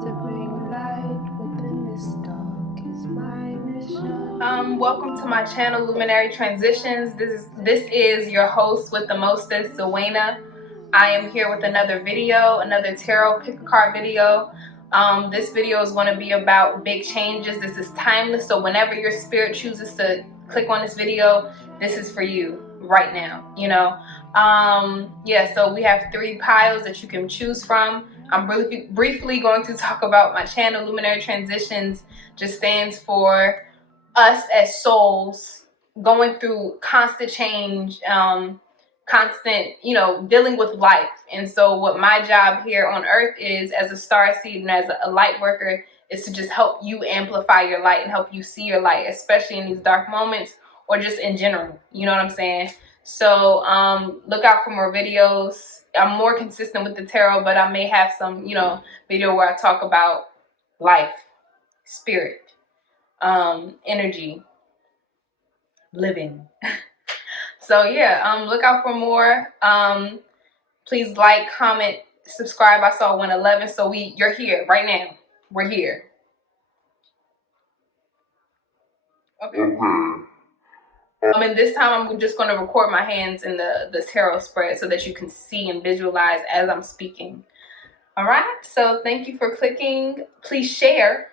To bring light within this dark is my mission. Welcome to my channel, Luminary Transitions. This is your host with the mostest, Zwena. I am here with another video, another tarot pick a card video. This video is going to be about big changes. This is timeless, so whenever your spirit chooses to click on this video, this is for you right now, you know. Yeah, so we have 3 piles that you can choose from. I'm really briefly going to talk about my channel. Luminary Transitions just stands for us as souls going through constant change, constant, you know, dealing with life. And so what my job here on earth is, as a starseed and as a light worker, is to just help you amplify your light and help you see your light, especially in these dark moments or just in general. You know what I'm saying? So look out for more videos. I'm more consistent with the tarot, but I may have some, you know, video where I talk about life, spirit, energy, living. So yeah, look out for more. Please like, comment, subscribe. I saw 111, so you're here right now. We're here. Okay. And this time I'm just going to record my hands in the tarot spread so that you can see and visualize as I'm speaking. All right. So thank you for clicking. Please share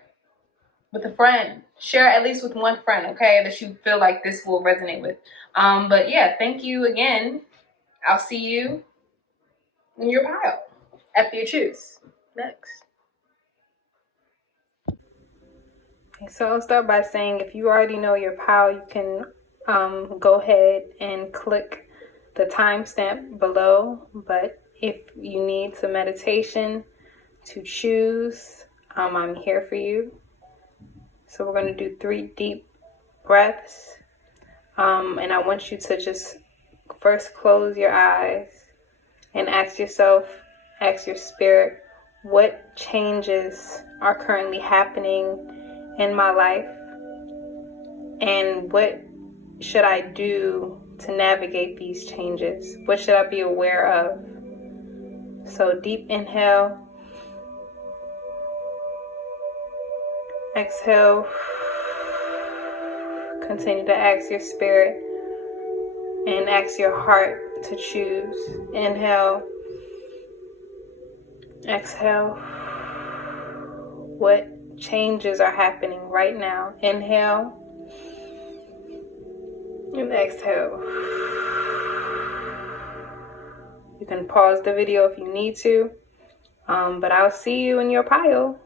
with a friend. Share at least with one friend, okay, that you feel like this will resonate with. But yeah, thank you again. I'll see you in your pile after you choose next. Okay, so I'll start by saying, if you already know your pile, you can go ahead and click the timestamp below. But if you need some meditation to choose, I'm here for you. So we're going to do 3 deep breaths. And I want you to just first close your eyes and ask yourself, ask your spirit, what changes are currently happening in my life? And what should I do to navigate these changes? What should I be aware of? So deep inhale. Exhale. Continue to ask your spirit and ask your heart to choose. Inhale. Exhale. What changes are happening right now? Inhale. And exhale. You can pause the video if you need to, but I'll see you in your pile.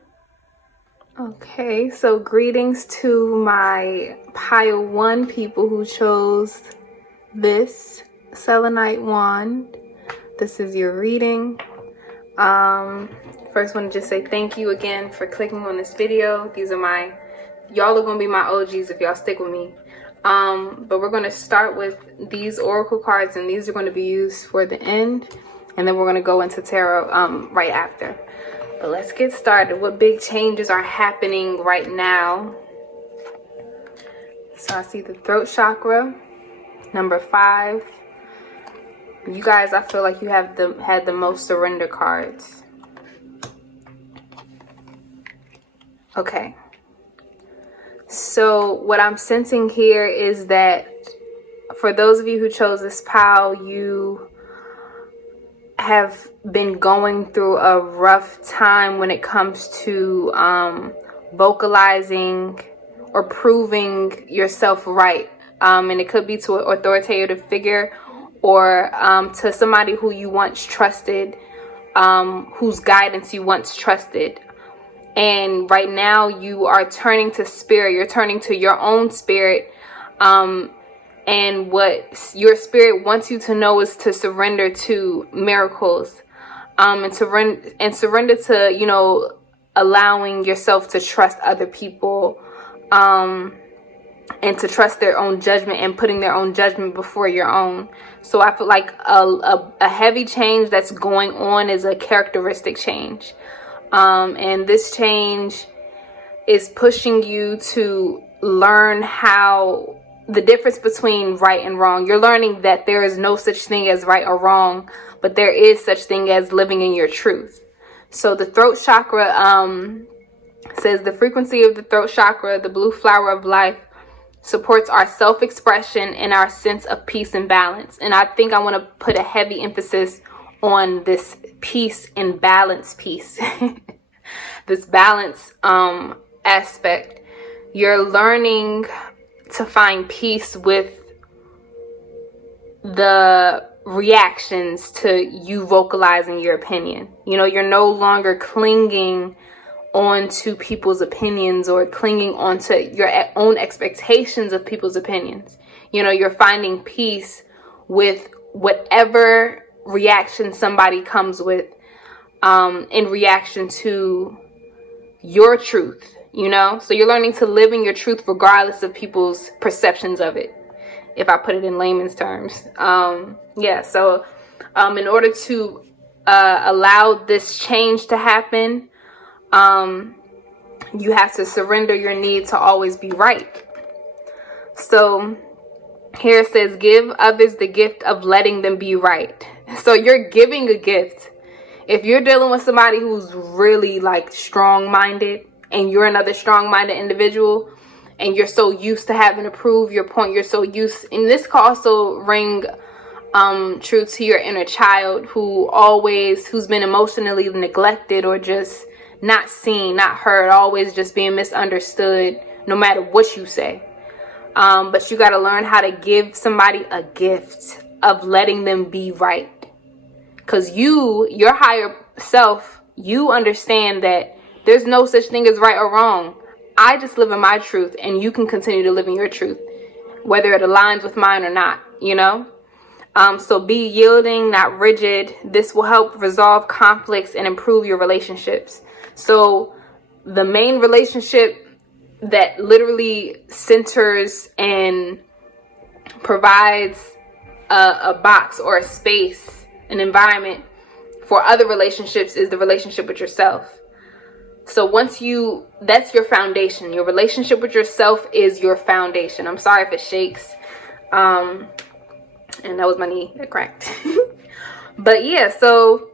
Okay, so greetings to my pile 1 people who chose this selenite wand. This is your reading. First want to just say thank you again for clicking on this video. These are y'all are gonna be my OGs if y'all stick with me. But we're going to start with these oracle cards, and these are going to be used for the end, and then we're going to go into tarot right after. But let's get started. What big changes are happening right now? So I see the throat chakra, number 5. You guys, I feel like you have had the most surrender cards. Okay. So what I'm sensing here is that for those of you who chose this pile, you have been going through a rough time when it comes to vocalizing or proving yourself right. And it could be to an authoritative figure or to somebody who you once trusted, whose guidance you once trusted. And right now you are turning to spirit. You're turning to your own spirit. And what your spirit wants you to know is to surrender to miracles. And surrender to, you know, allowing yourself to trust other people. And to trust their own judgment and putting their own judgment before your own. So I feel like a heavy change that's going on is a characteristic change. And this change is pushing you to learn how the difference between right and wrong. You're learning that there is no such thing as right or wrong, but there is such thing as living in your truth. So the throat chakra says the frequency of the throat chakra, the blue flower of life, supports our self-expression and our sense of peace and balance. And I think I want to put a heavy emphasis on this peace and balance piece. This balance aspect. You're learning to find peace with the reactions to you vocalizing your opinion. You know, you're no longer clinging onto people's opinions or clinging onto your own expectations of people's opinions. You know, you're finding peace with whatever reaction somebody comes with in reaction to your truth, you know? So you're learning to live in your truth regardless of people's perceptions of it, if I put it in layman's terms. So in order to allow this change to happen, you have to surrender your need to always be right. So here it says, give others the gift of letting them be right. So you're giving a gift. If you're dealing with somebody who's really like strong-minded and you're another strong-minded individual and you're so used to having to prove your point, you're so used, and this can also ring true to your inner child who's been emotionally neglected or just not seen, not heard, always just being misunderstood no matter what you say. But you got to learn how to give somebody a gift of letting them be right. Because your higher self, you understand that there's no such thing as right or wrong. I just live in my truth and you can continue to live in your truth, whether it aligns with mine or not, you know? So be yielding, not rigid. This will help resolve conflicts and improve your relationships. So the main relationship that literally centers and provides a box or a space, an environment for other relationships is the relationship with yourself. So that's your foundation. Your relationship with yourself is your foundation. I'm sorry if it shakes. And that was my knee that cracked. But yeah, so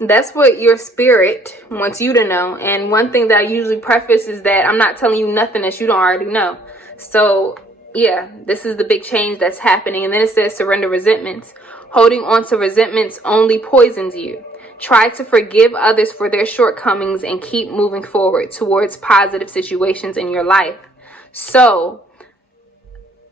that's what your spirit wants you to know. And one thing that I usually preface is that I'm not telling you nothing that you don't already know. So yeah, this is the big change that's happening. And then it says surrender resentments. Holding on to resentments only poisons you. Try to forgive others for their shortcomings and keep moving forward towards positive situations in your life. So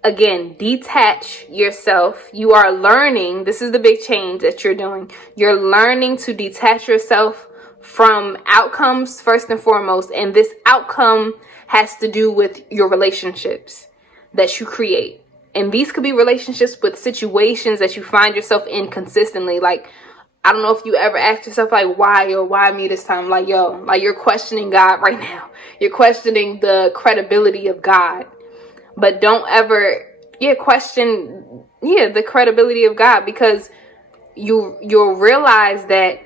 again, detach yourself. You are learning. This is the big change that you're doing. You're learning to detach yourself from outcomes first and foremost. And this outcome has to do with your relationships that you create. And these could be relationships with situations that you find yourself in consistently. Like, I don't know if you ever asked yourself, like, why or why me this time? Like, yo, like you're questioning God right now. You're questioning the credibility of God. But don't ever, question, the credibility of God, because you'll realize that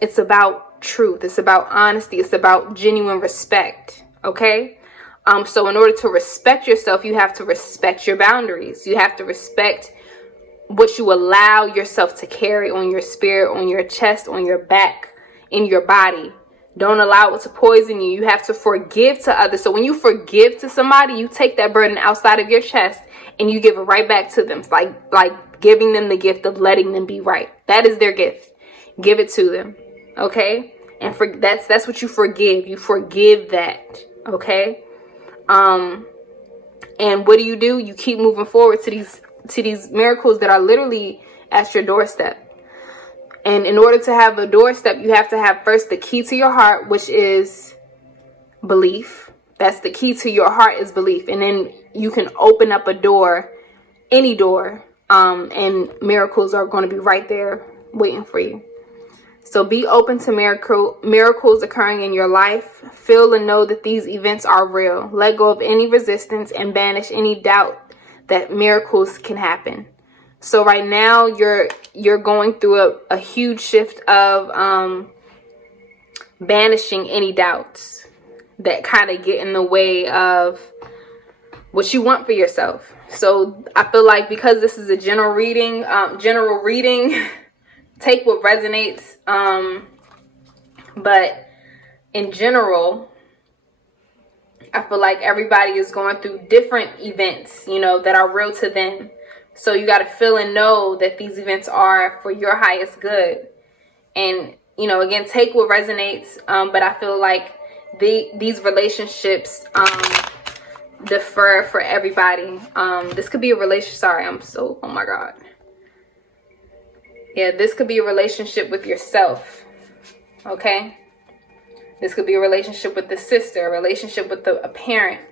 it's about truth. It's about honesty. It's about genuine respect. Okay? So in order to respect yourself, you have to respect your boundaries. You have to respect what you allow yourself to carry on your spirit, on your chest, on your back, in your body. Don't allow it to poison you. You have to forgive to others. So when you forgive to somebody, you take that burden outside of your chest and you give it right back to them. It's like giving them the gift of letting them be right. That is their gift. Give it to them. Okay? And that's what you forgive. You forgive that. Okay? And what do? You keep moving forward to these miracles that are literally at your doorstep. And in order to have a doorstep, you have to have first the key to your heart, which is belief. That's the key to your heart, is belief. And then you can open up a door, any door, and miracles are going to be right there waiting for you. So be open to miracles occurring in your life. Feel and know that these events are real. Let go of any resistance and banish any doubt that miracles can happen. So right now you're going through a huge shift of banishing any doubts that kind of get in the way of what you want for yourself. So I feel like because this is a general reading, take what resonates. But in general, I feel like everybody is going through different events, you know, that are real to them. So you got to feel and know that these events are for your highest good. And, you know, again, take what resonates. But I feel like these relationships differ for everybody. This could be a relationship. Sorry, oh my God. Yeah, this could be a relationship with yourself. Okay? This could be a relationship with the sister, a relationship with a parent,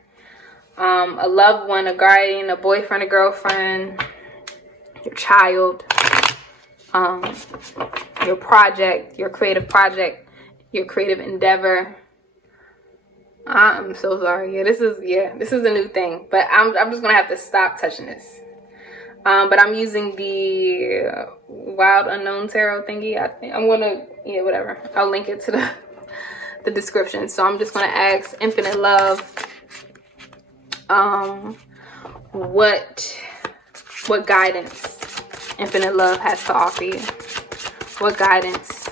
a loved one, a guardian, a boyfriend, a girlfriend, your child, your project, your creative endeavor. I'm so sorry. This is a new thing, but I'm just gonna have to stop touching this. But I'm using the Wild Unknown Tarot thingy. I'm gonna, whatever. I'll link it to the description. So I'm just gonna ask Infinite Love, what guidance Infinite Love has to offer you. What guidance?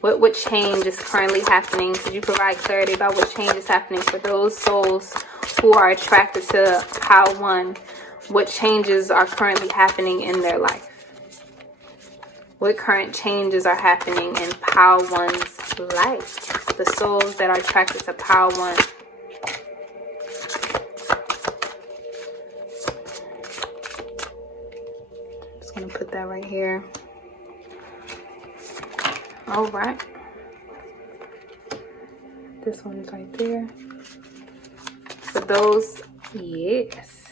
What change is currently happening? Could you provide clarity about what change is happening for those souls who are attracted to Pile 1? What changes are currently happening in their life? What current changes are happening in Pile 1's life? The souls that are attracted to Pile 1. Just going to put that right here. All right. This one is right there. For those, yes.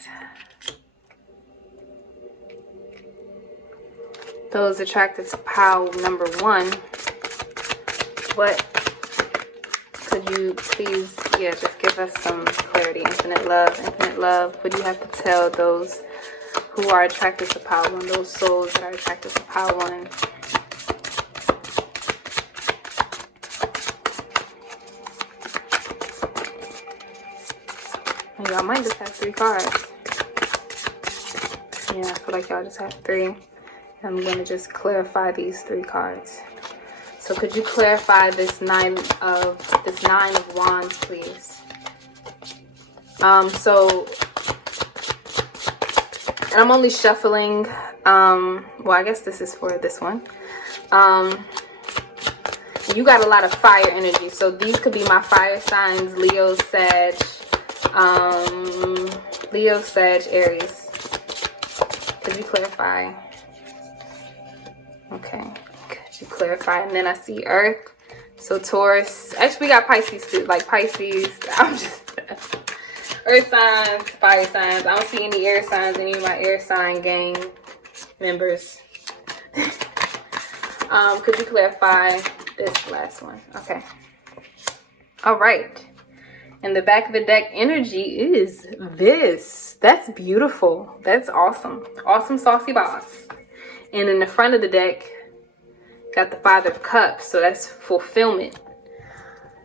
Those attracted to pile number 1, what could you please, just give us some clarity. Infinite love. What do you have to tell those who are attracted to pile 1, those souls that are attracted to pile 1? Y'all might just have 3 cards. Yeah, I feel like y'all just have 3. I'm going to just clarify these 3 cards. So could you clarify this 9 of Wands, please? So, and I'm only shuffling. Well, I guess this is for this one. You got a lot of fire energy. So these could be my fire signs: Leo, Sag, Aries. Could you clarify? Okay, could you clarify? And then I see Earth, so Taurus. Actually, we got Pisces too, like Pisces. I'm just Earth signs, fire signs. I don't see any air signs, any of my air sign gang members. Could you clarify this last one? Okay. All right. And the back of the deck energy is this. That's beautiful. That's awesome. Awesome, saucy boss. And in the front of the deck, got the 5 of Cups. So that's fulfillment.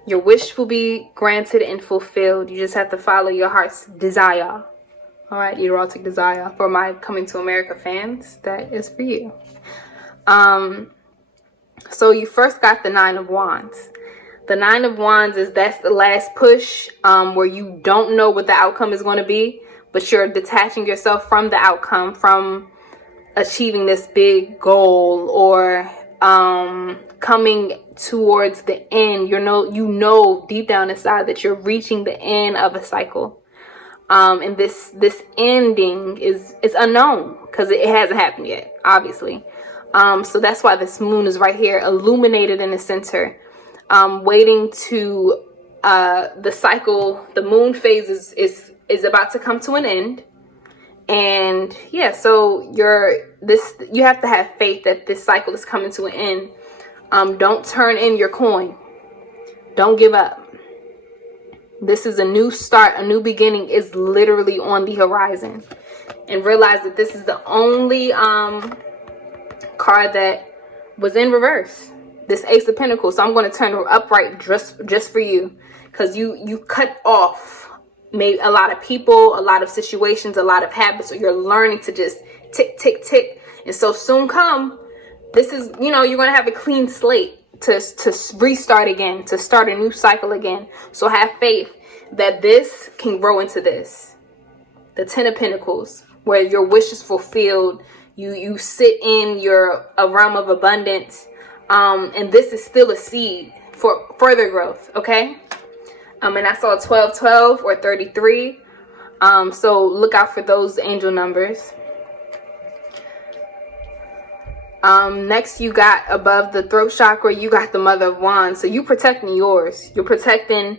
Your wish will be granted and fulfilled. You just have to follow your heart's desire. All right, erotic desire. For my Coming to America fans, that is for you. So you first got the 9 of Wands. The 9 of Wands that's the last push, where you don't know what the outcome is going to be, but you're detaching yourself from the outcome, from achieving this big goal, or coming towards the end. You know deep down inside that you're reaching the end of a cycle, and this ending is unknown because it hasn't happened yet, obviously. So that's why this moon is right here, illuminated in the center, waiting to the cycle. The moon phase is about to come to an end. And yeah, so you have to have faith that this cycle is coming to an end. Don't turn in your coin. Don't give up. This is a new start, a new beginning is literally on the horizon. And realize that this is the only card that was in reverse. This Ace of Pentacles. So I'm going to turn it upright just for you, because you cut off maybe a lot of people, a lot of situations, a lot of habits, or you're learning to just tick, tick, tick. And so soon come, this is, you're going to have a clean slate. to restart again, to start a new cycle again. So have faith that this can grow into this. The 10 of Pentacles, where your wish is fulfilled. You sit in a realm of abundance. And this is still a seed for further growth, okay? And I saw 1212 or 33. So look out for those angel numbers. Next, you got above the throat chakra, you got the Mother of Wands. So you protecting yours. You're protecting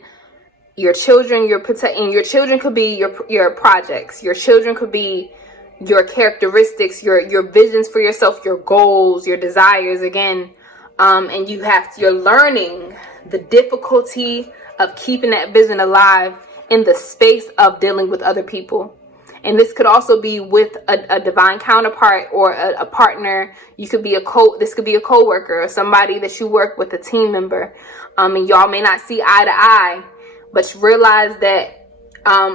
your children. Your children could be your projects. Your children could be your characteristics, your visions for yourself, your goals, your desires again. And you're learning the difficulty of keeping that vision alive in the space of dealing with other people. And this could also be with a divine counterpart or a partner. This could be a co-worker or somebody that you work with, a team member. And y'all may not see eye to eye, but realize that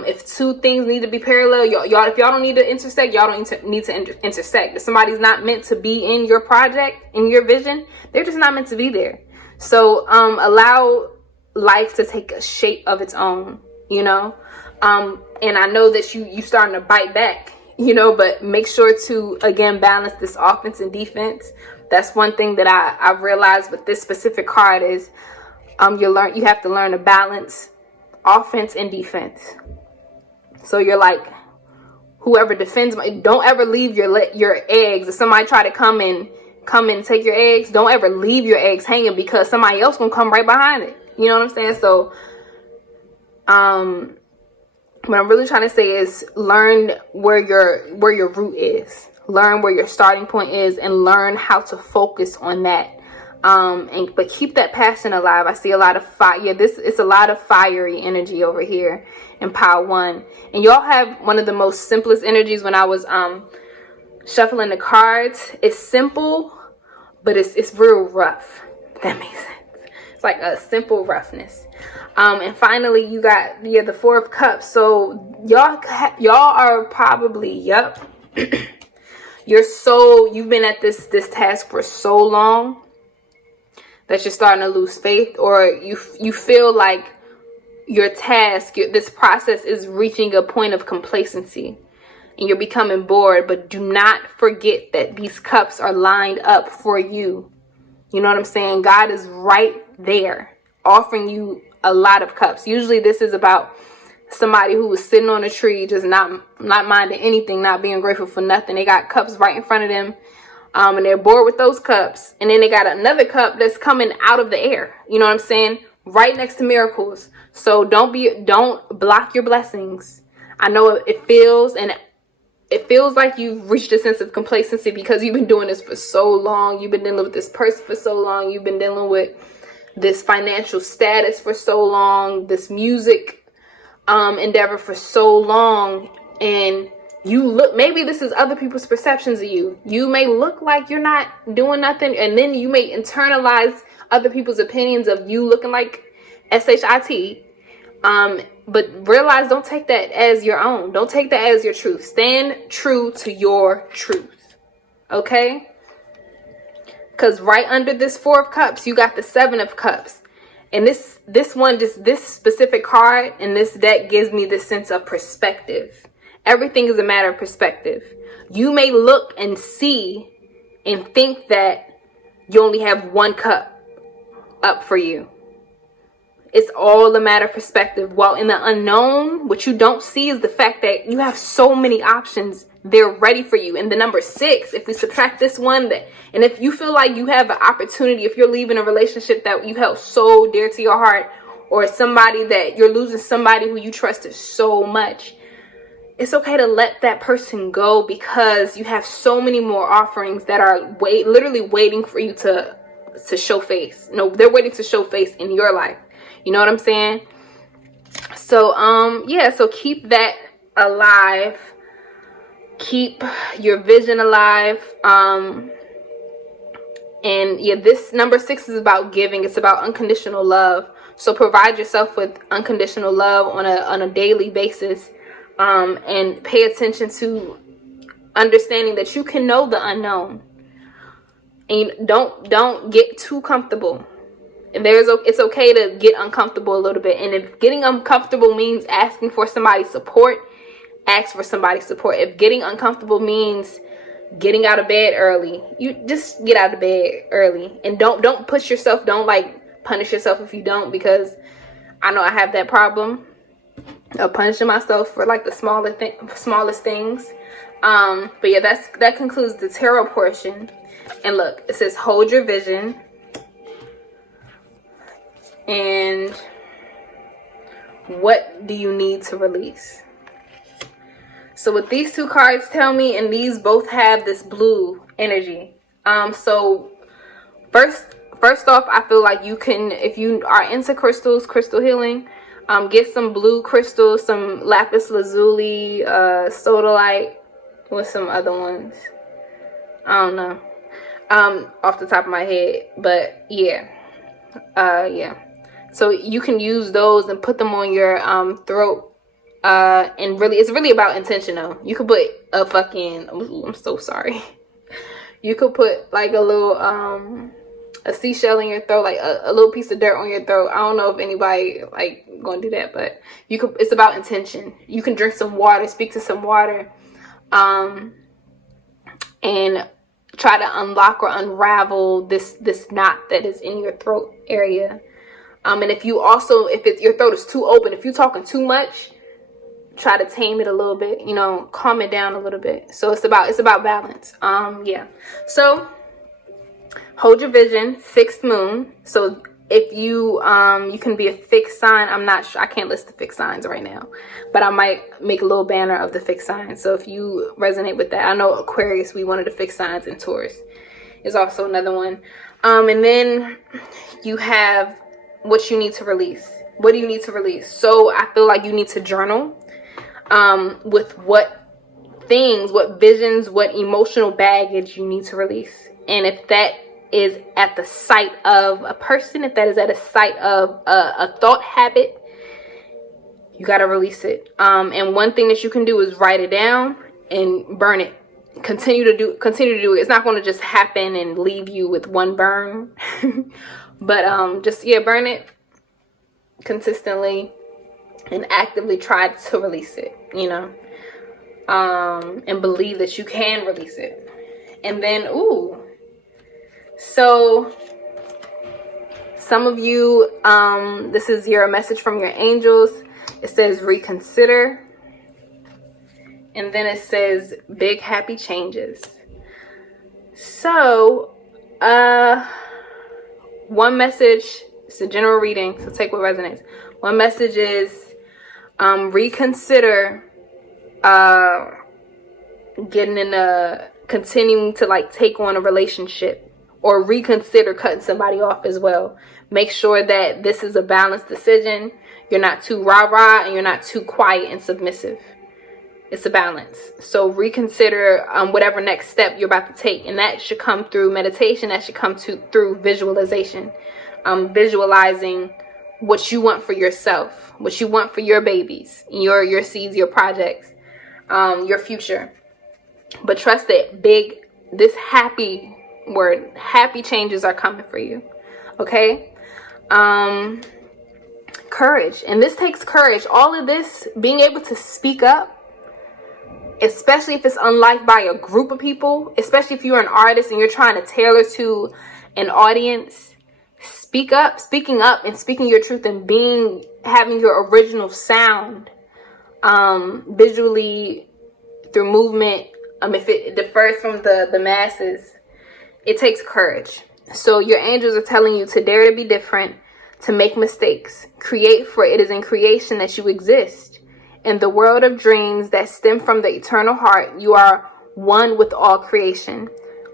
if two things need to be parallel, if y'all don't need to intersect, y'all don't need to intersect. If somebody's not meant to be in your project, in your vision, they're just not meant to be there. So allow life to take a shape of its own, you know. And I know that you starting to bite back, you know, but make sure to, again, balance this offense and defense. That's one thing that I've realized with this specific card is you have to learn to balance offense and defense. So you're like, whoever defends, don't ever leave your eggs. If somebody try to come and take your eggs, don't ever leave your eggs hanging, because somebody else gonna come right behind it. You know what I'm saying? So what I'm really trying to say is learn where your root is, learn where your starting point is, and learn how to focus on that. But keep that passion alive. I see a lot of fire. Yeah, it's a lot of fiery energy over here in pile 1. And y'all have one of the most simplest energies. When I was shuffling the cards, it's simple, but it's real rough. If that makes sense. It's like a simple roughness. And finally, you got the 4 of Cups. So y'all are probably, yep. You've been at this task for so long that you're starting to lose faith, or you feel like your task, this process is reaching a point of complacency and you're becoming bored. But do not forget that these cups are lined up for you. You know what I'm saying? God is right there offering you a lot of cups. Usually this is about somebody who was sitting on a tree, just not minding anything, not being grateful for nothing. They got cups right in front of them. And they're bored with those cups. And then they got another cup that's coming out of the air. You know what I'm saying? Right next to miracles. So don't block your blessings. I know it feels like you've reached a sense of complacency because you've been doing this for so long. You've been dealing with this person for so long. You've been dealing with this financial status for so long, this music endeavor for so long. And maybe this is other people's perceptions of you. You may look like you're not doing nothing, and then you may internalize other people's opinions of you looking like SHIT. But realize, don't take that as your own. Don't take that as your truth. Stand true to your truth. Okay? Because right under this 4 of Cups, you got the 7 of Cups. And this specific card in this deck gives me this sense of perspective. Everything is a matter of perspective. You may look and see and think that you only have 1 cup up for you. It's all a matter of perspective. While in the unknown, what you don't see is the fact that you have so many options. They're ready for you. And the number 6, if we subtract this one, and if you feel like you have an opportunity, if you're leaving a relationship that you held so dear to your heart, or somebody that you're losing, somebody who you trusted so much, it's okay to let that person go, because you have so many more offerings that are literally waiting for you to show face. No, they're waiting to show face in your life. You know what I'm saying? So, yeah, so keep that alive. Keep your vision alive. And yeah, this number 6 is about giving. It's about unconditional love. So provide yourself with unconditional love on a daily basis. And pay attention to understanding that you can know the unknown. And don't get too comfortable. And it's okay to get uncomfortable a little bit. And if getting uncomfortable means asking for somebody's support, ask for somebody's support. If getting uncomfortable means getting out of bed early, you just get out of bed early. And don't push yourself. Don't like punish yourself if you don't, because I know I have that problem of punishing myself for like the smallest things. But yeah, that concludes the tarot portion. And look, it says hold your vision. And what do you need to release? So what these two cards tell me, and these both have this blue energy. So first off, I feel like you can, if you are into crystals, crystal healing, get some blue crystals, some lapis lazuli, sodalite, with some other ones. I don't know, off the top of my head, but yeah, yeah. So you can use those and put them on your throat. And really, it's really about intention though. You could put a fucking, I'm so sorry. You could put like a little, a seashell in your throat, like a little piece of dirt on your throat. I don't know if anybody like gonna do that, but you could, it's about intention. You can drink some water, speak to some water, and try to unlock or unravel this knot that is in your throat area. And if your throat is too open, if you're talking too much, try to tame it a little bit, you know, calm it down a little bit. So it's about balance. Yeah. So hold your vision, fixed moon. So if you can be a fixed sign. I'm not sure, I can't list the fixed signs right now, but I might make a little banner of the fixed signs. So if you resonate with that, I know Aquarius, we one of the fixed signs, and Taurus is also another one. And then you have what you need to release. What do you need to release? So I feel like you need to journal with what things, what visions, what emotional baggage you need to release. And if that is at the site of a person, if that is at a site of a thought habit, you got to release it. And one thing that you can do is write it down and burn it. Continue to do it. It's not going to just happen and leave you with one burn. But just, yeah, burn it consistently and actively try to release it, you know, and believe that you can release it. And then, so some of you, this is your message from your angels. It says reconsider. And then it says big happy changes. So, one message, it's a general reading, so take what resonates. One message is reconsider continuing to like take on a relationship, or reconsider cutting somebody off as well. Make sure that this is a balanced decision. You're not too rah-rah and you're not too quiet and submissive. It's a balance. So reconsider whatever next step you're about to take. And that should come through meditation. That should come through visualization. Visualizing what you want for yourself, what you want for your babies, your seeds, your projects, your future. But trust that this happy changes are coming for you. Okay? Courage. And this takes courage. All of this, being able to speak up, especially if it's unliked by a group of people, especially if you're an artist and you're trying to tailor to an audience. Speaking up and speaking your truth, and having your original sound, visually, through movement. If it differs from the masses, it takes courage. So your angels are telling you to dare to be different, to make mistakes, create, for it is in creation that you exist. In the world of dreams that stem from the eternal heart, you are one with all creation.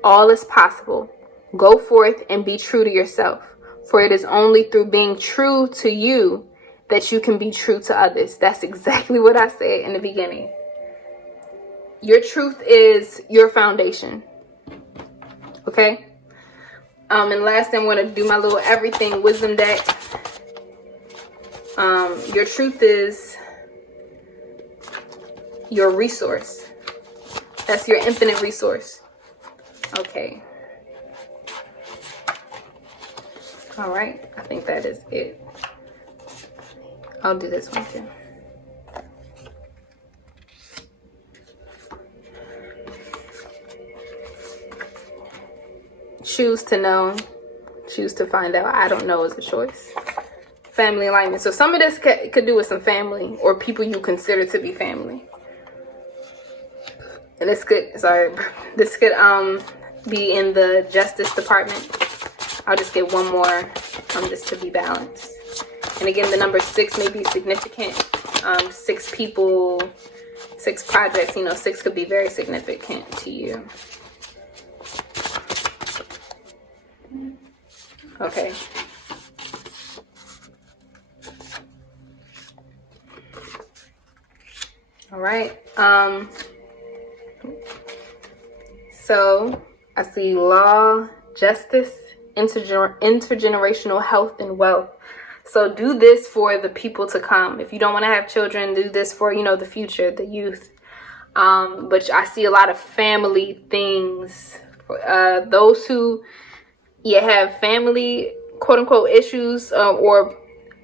All is possible. Go forth and be true to yourself. For it is only through being true to you that you can be true to others. That's exactly what I said in the beginning. Your truth is your foundation. Okay? And last, I'm going to do my little everything wisdom deck. Your truth is your resource. That's your infinite resource. Okay. All right, I think that is it. I'll do this one too. Choose to know, choose to find out. I don't know is a choice. Family alignment. So some of this could do with some family or people you consider to be family. And this could, this could be in the Justice Department. I'll just get one more just to be balanced. And again, the number 6 may be significant. 6 people, 6 projects, 6 could be very significant to you. Okay. All right. So I see law, justice, intergenerational health, and wealth. So do this for the people to come. If you don't want to have children, do this for, the future, the youth. But I see a lot of family things. Those who have family, quote unquote, issues or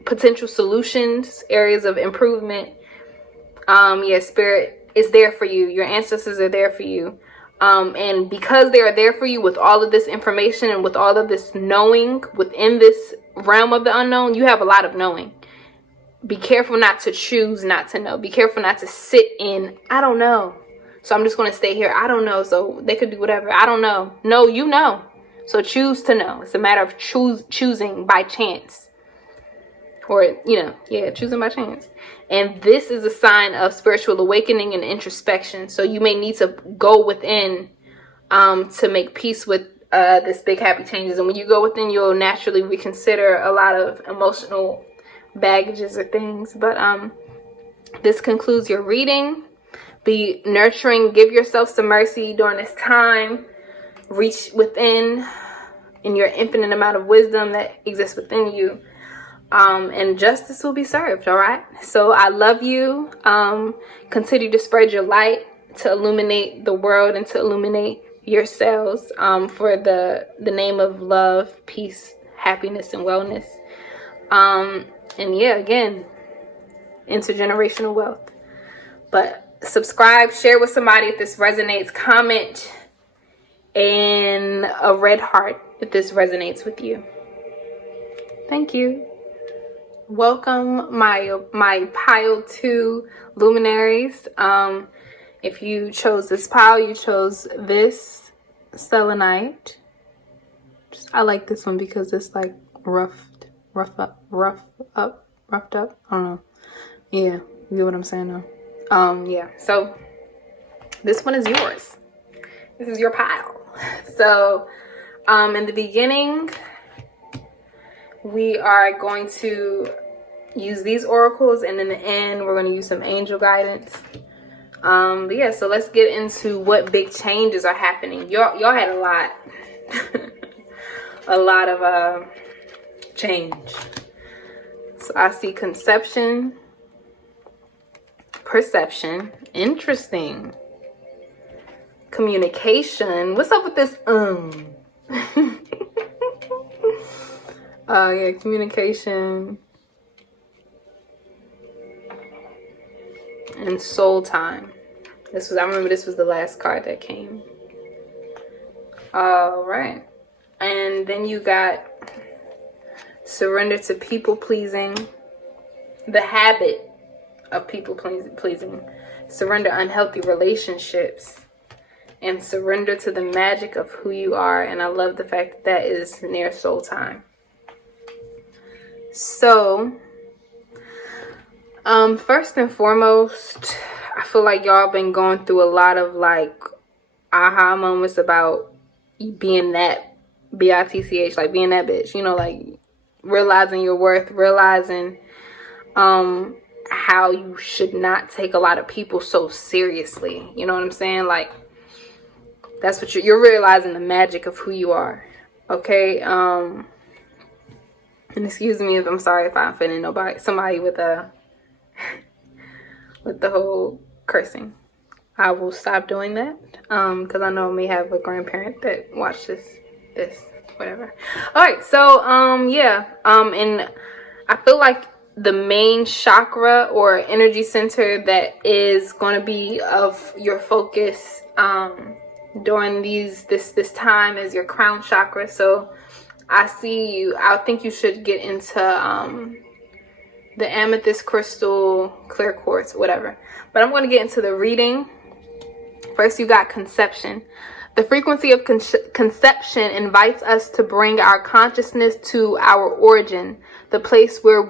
potential solutions, areas of improvement. Spirit is there for you. Your ancestors are there for you. And because they are there for you with all of this information and with all of this knowing within this realm of the unknown, you have a lot of knowing. Be careful not to choose not to know. Be careful not to sit in, I don't know, so I'm just going to stay here. I don't know, so they could do whatever. I don't know. No, you know. So choose to know. It's a matter of choosing by chance. Or, choosing by chance. And this is a sign of spiritual awakening and introspection. So you may need to go within to make peace with this big happy changes. And when you go within, you'll naturally reconsider a lot of emotional baggages or things. But this concludes your reading. Be nurturing. Give yourself some mercy during this time. Reach within in your infinite amount of wisdom that exists within you. And justice will be served. All right. So I love you. Continue to spread your light to illuminate the world and to illuminate yourselves for the name of love, peace, happiness, and wellness. And again, intergenerational wealth. But subscribe, share with somebody if this resonates, comment, and a red heart if this resonates with you. Thank you. Welcome my pile 2 luminaries. If you chose this pile, you chose this selenite. I like this one because it's like roughed up. I don't know. Yeah, you get what I'm saying though. So this one is yours. This is your pile. So in the beginning, we are going to use these oracles, and in the end, we're going to use some angel guidance. So let's get into what big changes are happening. Y'all had a lot, a lot of change. So I see conception, perception, interesting, communication. What's up with this? Communication and soul time. I remember this was the last card that came. All right. And then you got surrender to people pleasing, the habit of people pleasing, surrender unhealthy relationships, and surrender to the magic of who you are. And I love the fact that is near soul time. So, first and foremost, I feel like y'all been going through a lot of like aha moments about being that bitch, like being that bitch, like realizing your worth, realizing how you should not take a lot of people so seriously. You know what I'm saying? Like that's what you're realizing, the magic of who you are. Okay. And excuse me if I'm sorry if I'm offending somebody with the whole cursing. I will stop doing that because I know I may have a grandparent that watched this. whatever. All right, so and I feel like the main chakra or energy center that is going to be of your focus during this time is your crown chakra. So I think you should get into the amethyst crystal, clear quartz, whatever. But I'm going to get into the reading. First, you got conception. The frequency of conception invites us to bring our consciousness to our origin, the place where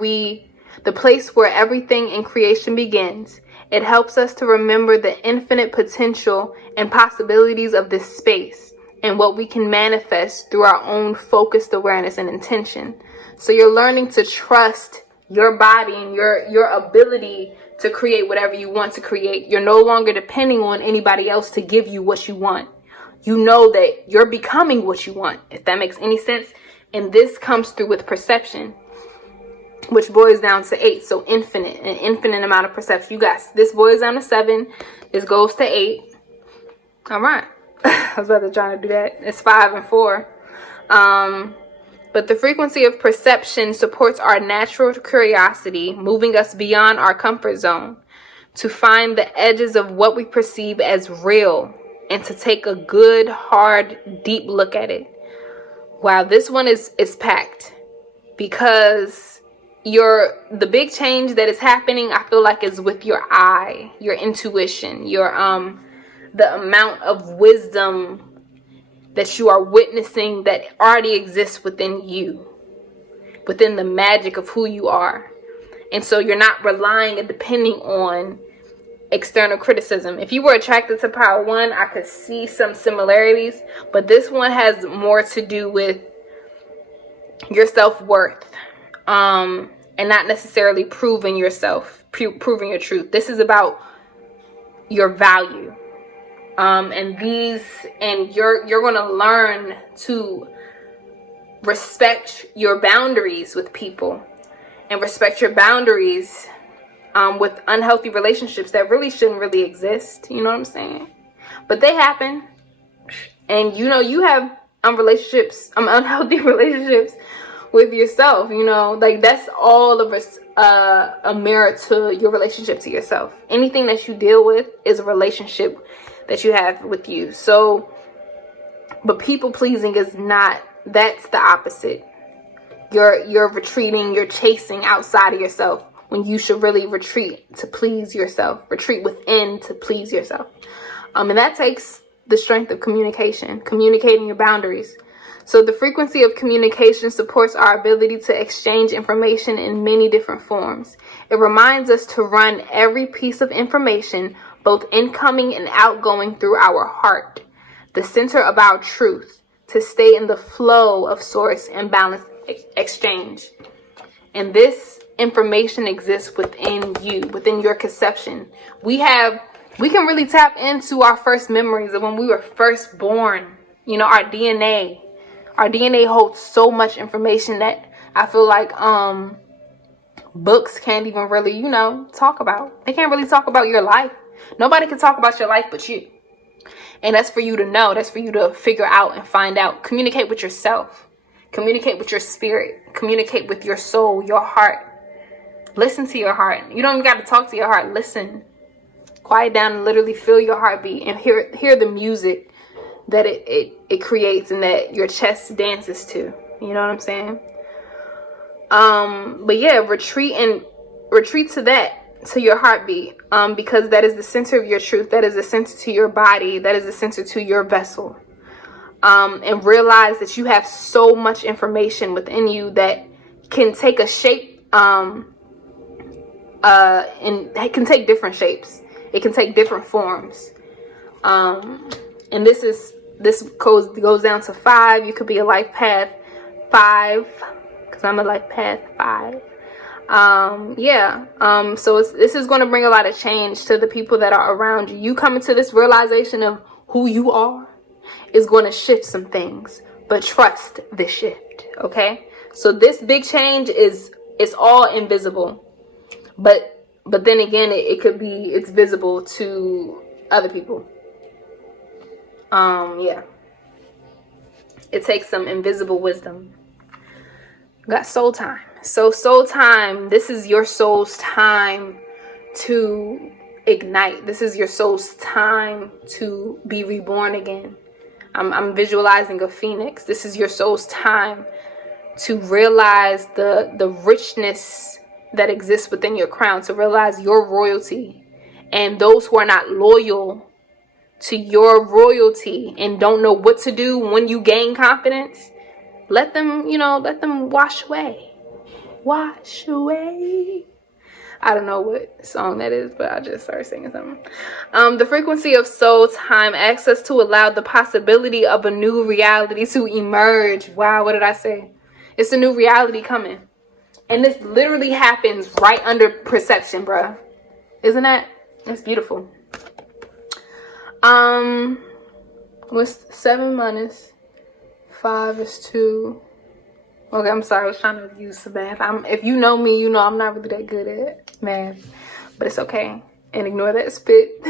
everything in creation begins. It helps us to remember the infinite potential and possibilities of this space and what we can manifest through our own focused awareness and intention. So you're learning to trust your body and your ability to create whatever you want to create. You're no longer depending on anybody else to give you what you want. You know that you're becoming what you want, if that makes any sense. And this comes through with perception, which boils down to 8. So an infinite amount of perception. You got this boils down to 7. This goes to 8. All right. I was about to try to do that. It's 5 and 4. But the frequency of perception supports our natural curiosity, moving us beyond our comfort zone to find the edges of what we perceive as real and to take a good, hard, deep look at it. Wow, this one is packed because the big change that is happening, I feel like, is with your eye, your intuition, the amount of wisdom that you are witnessing that already exists within you, within the magic of who you are. And so you're not relying and depending on external criticism. If you were attracted to Power 1, I could see some similarities, but this one has more to do with your self-worth, and not necessarily proving yourself, proving your truth. This is about your value. And you're going to learn to respect your boundaries with people and respect your boundaries with unhealthy relationships that really shouldn't really exist. You know what I'm saying? But they happen. And you have unhealthy relationships with yourself. Like that's all of a mirror to your relationship to yourself. Anything that you deal with is a relationship that you have with you. So, but people pleasing is not, that's the opposite. You're retreating, you're chasing outside of yourself when you should really retreat to please yourself, retreat within to please yourself. And that takes the strength of communicating your boundaries. So the frequency of communication supports our ability to exchange information in many different forms. It reminds us to run every piece of information, both incoming and outgoing, through our heart, the center of our truth, to stay in the flow of source and balanced exchange. And this information exists within you, within your conception. We can really tap into our first memories of when we were first born. Our DNA. Our DNA holds so much information that I feel like books can't even really, talk about. They can't really talk about your life. Nobody can talk about your life but you. And that's for you to know. That's for you to figure out and find out. Communicate with yourself. Communicate with your spirit. Communicate with your soul, your heart. Listen to your heart. You don't even got to talk to your heart. Listen. Quiet down and literally feel your heartbeat and hear the music that it creates and that your chest dances to. You know what I'm saying? But yeah, retreat to that, to your heartbeat, because that is the center of your truth. That is the center to your body. That is the center to your vessel. And realize that you have so much information within you that can take a shape, and it can take different shapes. It can take different forms. And this goes down to 5. You could be a life path 5, because I'm a life path 5. So this is going to bring a lot of change to the people that are around you. You coming to this realization of who you are is going to shift some things, but trust the shift. Okay, so this big change it's all invisible, but then again, it's visible to other people. It takes some invisible wisdom. Got soul time. So soul time, this is your soul's time to ignite. This is your soul's time to be reborn again. I'm visualizing a phoenix. This is your soul's time to realize the richness that exists within your crown, to realize your royalty. And those who are not loyal to your royalty and don't know what to do when you gain confidence, let them, let them wash away. Wash away. I don't know what song that is, but I just started singing something. The frequency of soul time asks us to allow the possibility of a new reality to emerge. Wow, what did I say? It's a new reality coming. And this literally happens right under perception, bruh. Isn't that? It's beautiful. What's 7 minus 5 is 2. Okay, I'm sorry. I was trying to use some math. If you know me, you know I'm not really that good at math. But it's okay. And ignore that spit.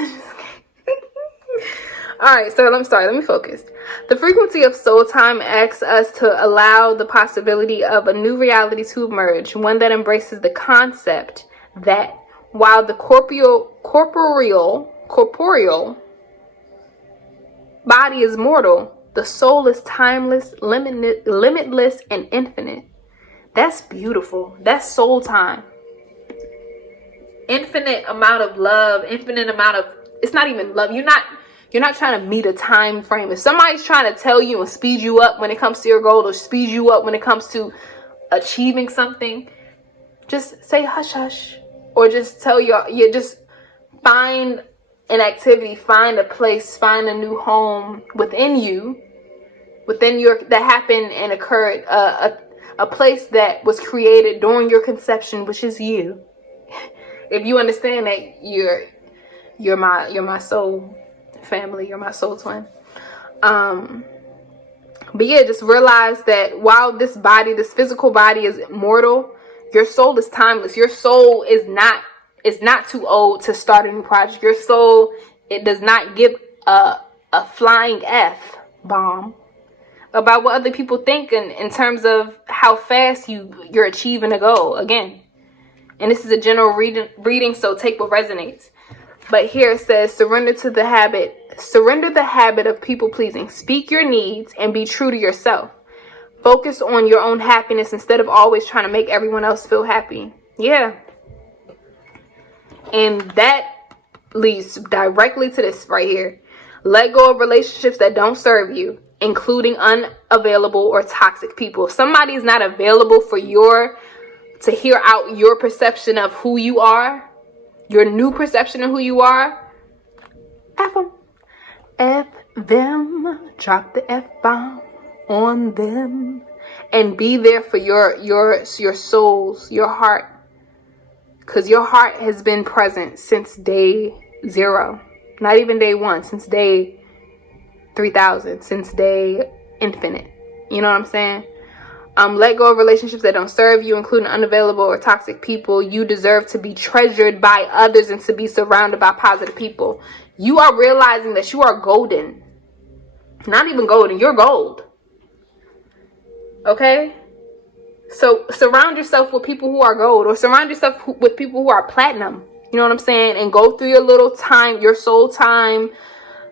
Alright, so I'm sorry. Let me focus. The frequency of soul time asks us to allow the possibility of a new reality to emerge. One that embraces the concept that while the corporeal body is mortal, the soul is timeless, limitless, and infinite. That's beautiful. That's soul time. Infinite amount of love, infinite amount of, it's not even love. You're not trying to meet a time frame. If somebody's trying to tell you and speed you up when it comes to your goal, or speed you up when it comes to achieving something, just say hush hush. Or just tell you just find an activity, find a place, find a new home within you, that happened and occurred, a place that was created during your conception, which is you. If you understand that you're my soul family, you're my soul twin. But yeah, just realize that while this physical body is mortal, your soul is timeless. Your soul is not too old to start a new project. Your soul, it does not give a flying F bomb about what other people think in terms of how fast you're achieving a goal. Again, and this is a general reading, so take what resonates. But here it says, surrender the habit of people pleasing. Speak your needs and be true to yourself. Focus on your own happiness instead of always trying to make everyone else feel happy. Yeah. And that leads directly to this right here. Let go of relationships that don't serve you, including unavailable or toxic people. If somebody is not available to hear out your perception of who you are, your new perception of who you are, F them. F them. Drop the F-bomb on them. And be there for your souls, your heart. Because your heart has been present since day 0. Not even day 1. Since day 3000. Since day infinite. You know what I'm saying? Let go of relationships that don't serve you, including unavailable or toxic people. You deserve to be treasured by others and to be surrounded by positive people. You are realizing that you are golden. Not even golden. You're gold. Okay? So surround yourself with people who are gold, or surround yourself with people who are platinum. You know what I'm saying? And go through your little time, your soul time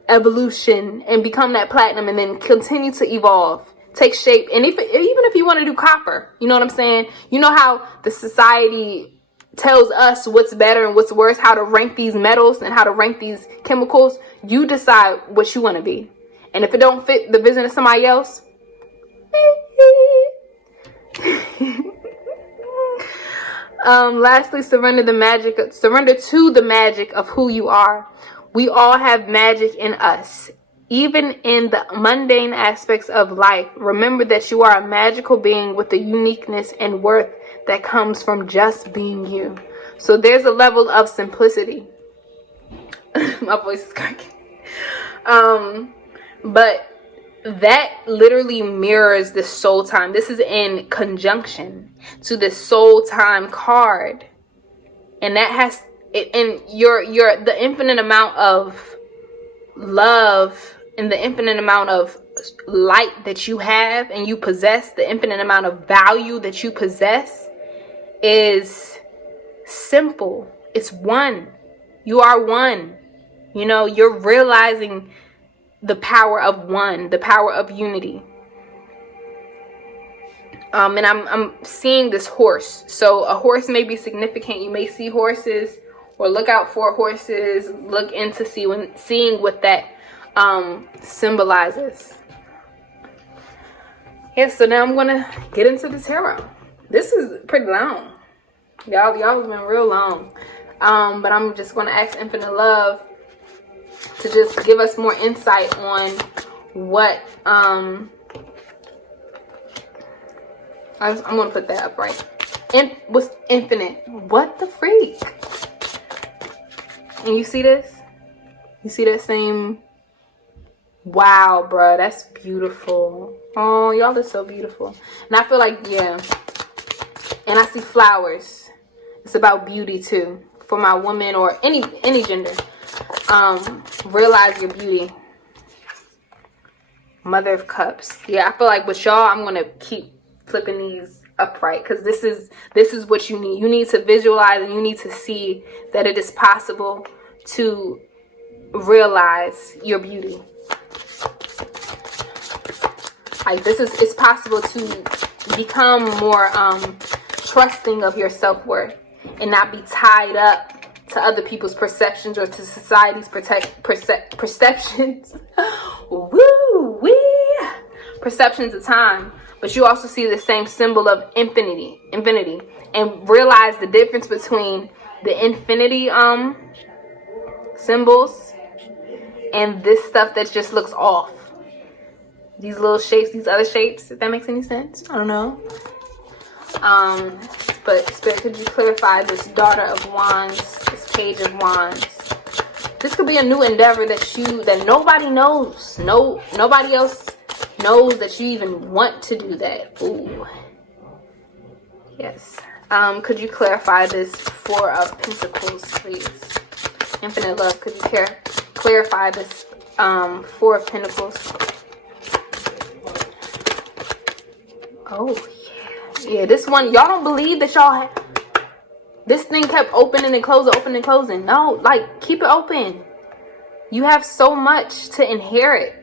evolution, and become that platinum, and then continue to evolve, take shape. And even if you want to do copper, you know what I'm saying? You know how the society tells us what's better and what's worse, how to rank these metals and how to rank these chemicals. You decide what you want to be. And if it don't fit the vision of somebody else, lastly, surrender to the magic of who you are. We all have magic in us, even in the mundane aspects of life. Remember that you are a magical being with a uniqueness and worth that comes from just being you. So there's a level of simplicity. My voice is cracking. But that literally mirrors the soul time. This is in conjunction to the soul time card, and that has in the infinite amount of love and the infinite amount of light that you have and you possess, the infinite amount of value that you possess, is simple. It's one. You are one. You know, you're realizing the power of one, the power of unity. And I'm seeing this horse. So a horse may be significant. You may see horses, or look out for horses. Look into seeing what that symbolizes. Yeah, so now I'm gonna get into the tarot. This is pretty long. Y'all have been real long. But I'm just gonna ask Infinite Love to just give us more insight on what I'm gonna put that up right. What's infinite? What the freak? And you see this? You see that same? Wow, bruh, that's beautiful. Oh, y'all are so beautiful. And I feel like, yeah. And I see flowers. It's about beauty too, for my woman or any gender. Realize your beauty. Mother of Cups. Yeah, I feel like with y'all, I'm gonna keep flipping these upright, because this is what you need. You need to visualize, and you need to see that it is possible to realize your beauty. Like it's possible to become more trusting of your self-worth and not be tied up to other people's perceptions or to society's perceptions. Woo wee, perceptions of time. But you also see the same symbol of infinity, and realize the difference between the infinity symbols and this stuff that just looks off. These little shapes, these other shapes, if that makes any sense. I don't know. But Spirit, could you clarify this Daughter of Wands, this Page of Wands? This could be a new endeavor that nobody knows. Nobody else knows that you even want to do that. Ooh. Yes. Could you clarify this Four of Pentacles, please? Infinite Love, could you clarify this Four of Pentacles? Oh, yeah. Yeah, this one, y'all don't believe that y'all had... This thing kept opening and closing, opening and closing. No, like, keep it open. You have so much to inherit.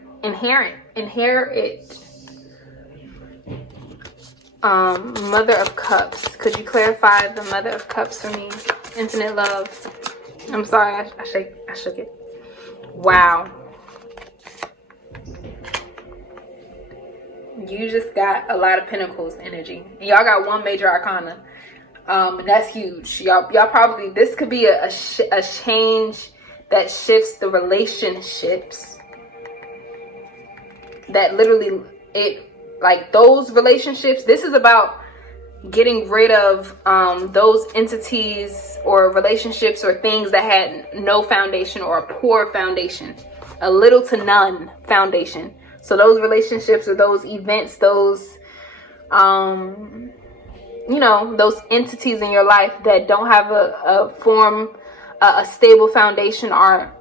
Mother of Cups. Could you clarify the Mother of Cups for me? Infinite Love. I'm sorry, I shook it. Wow. You just got a lot of Pentacles energy. And y'all got one major arcana. And that's huge. Y'all probably, this could be a change that shifts the relationships. That literally, like those relationships, this is about getting rid of those entities or relationships or things that had no foundation or a poor foundation. A little to none foundation. So those relationships or those events, those, you know, those entities in your life that don't have a stable foundation are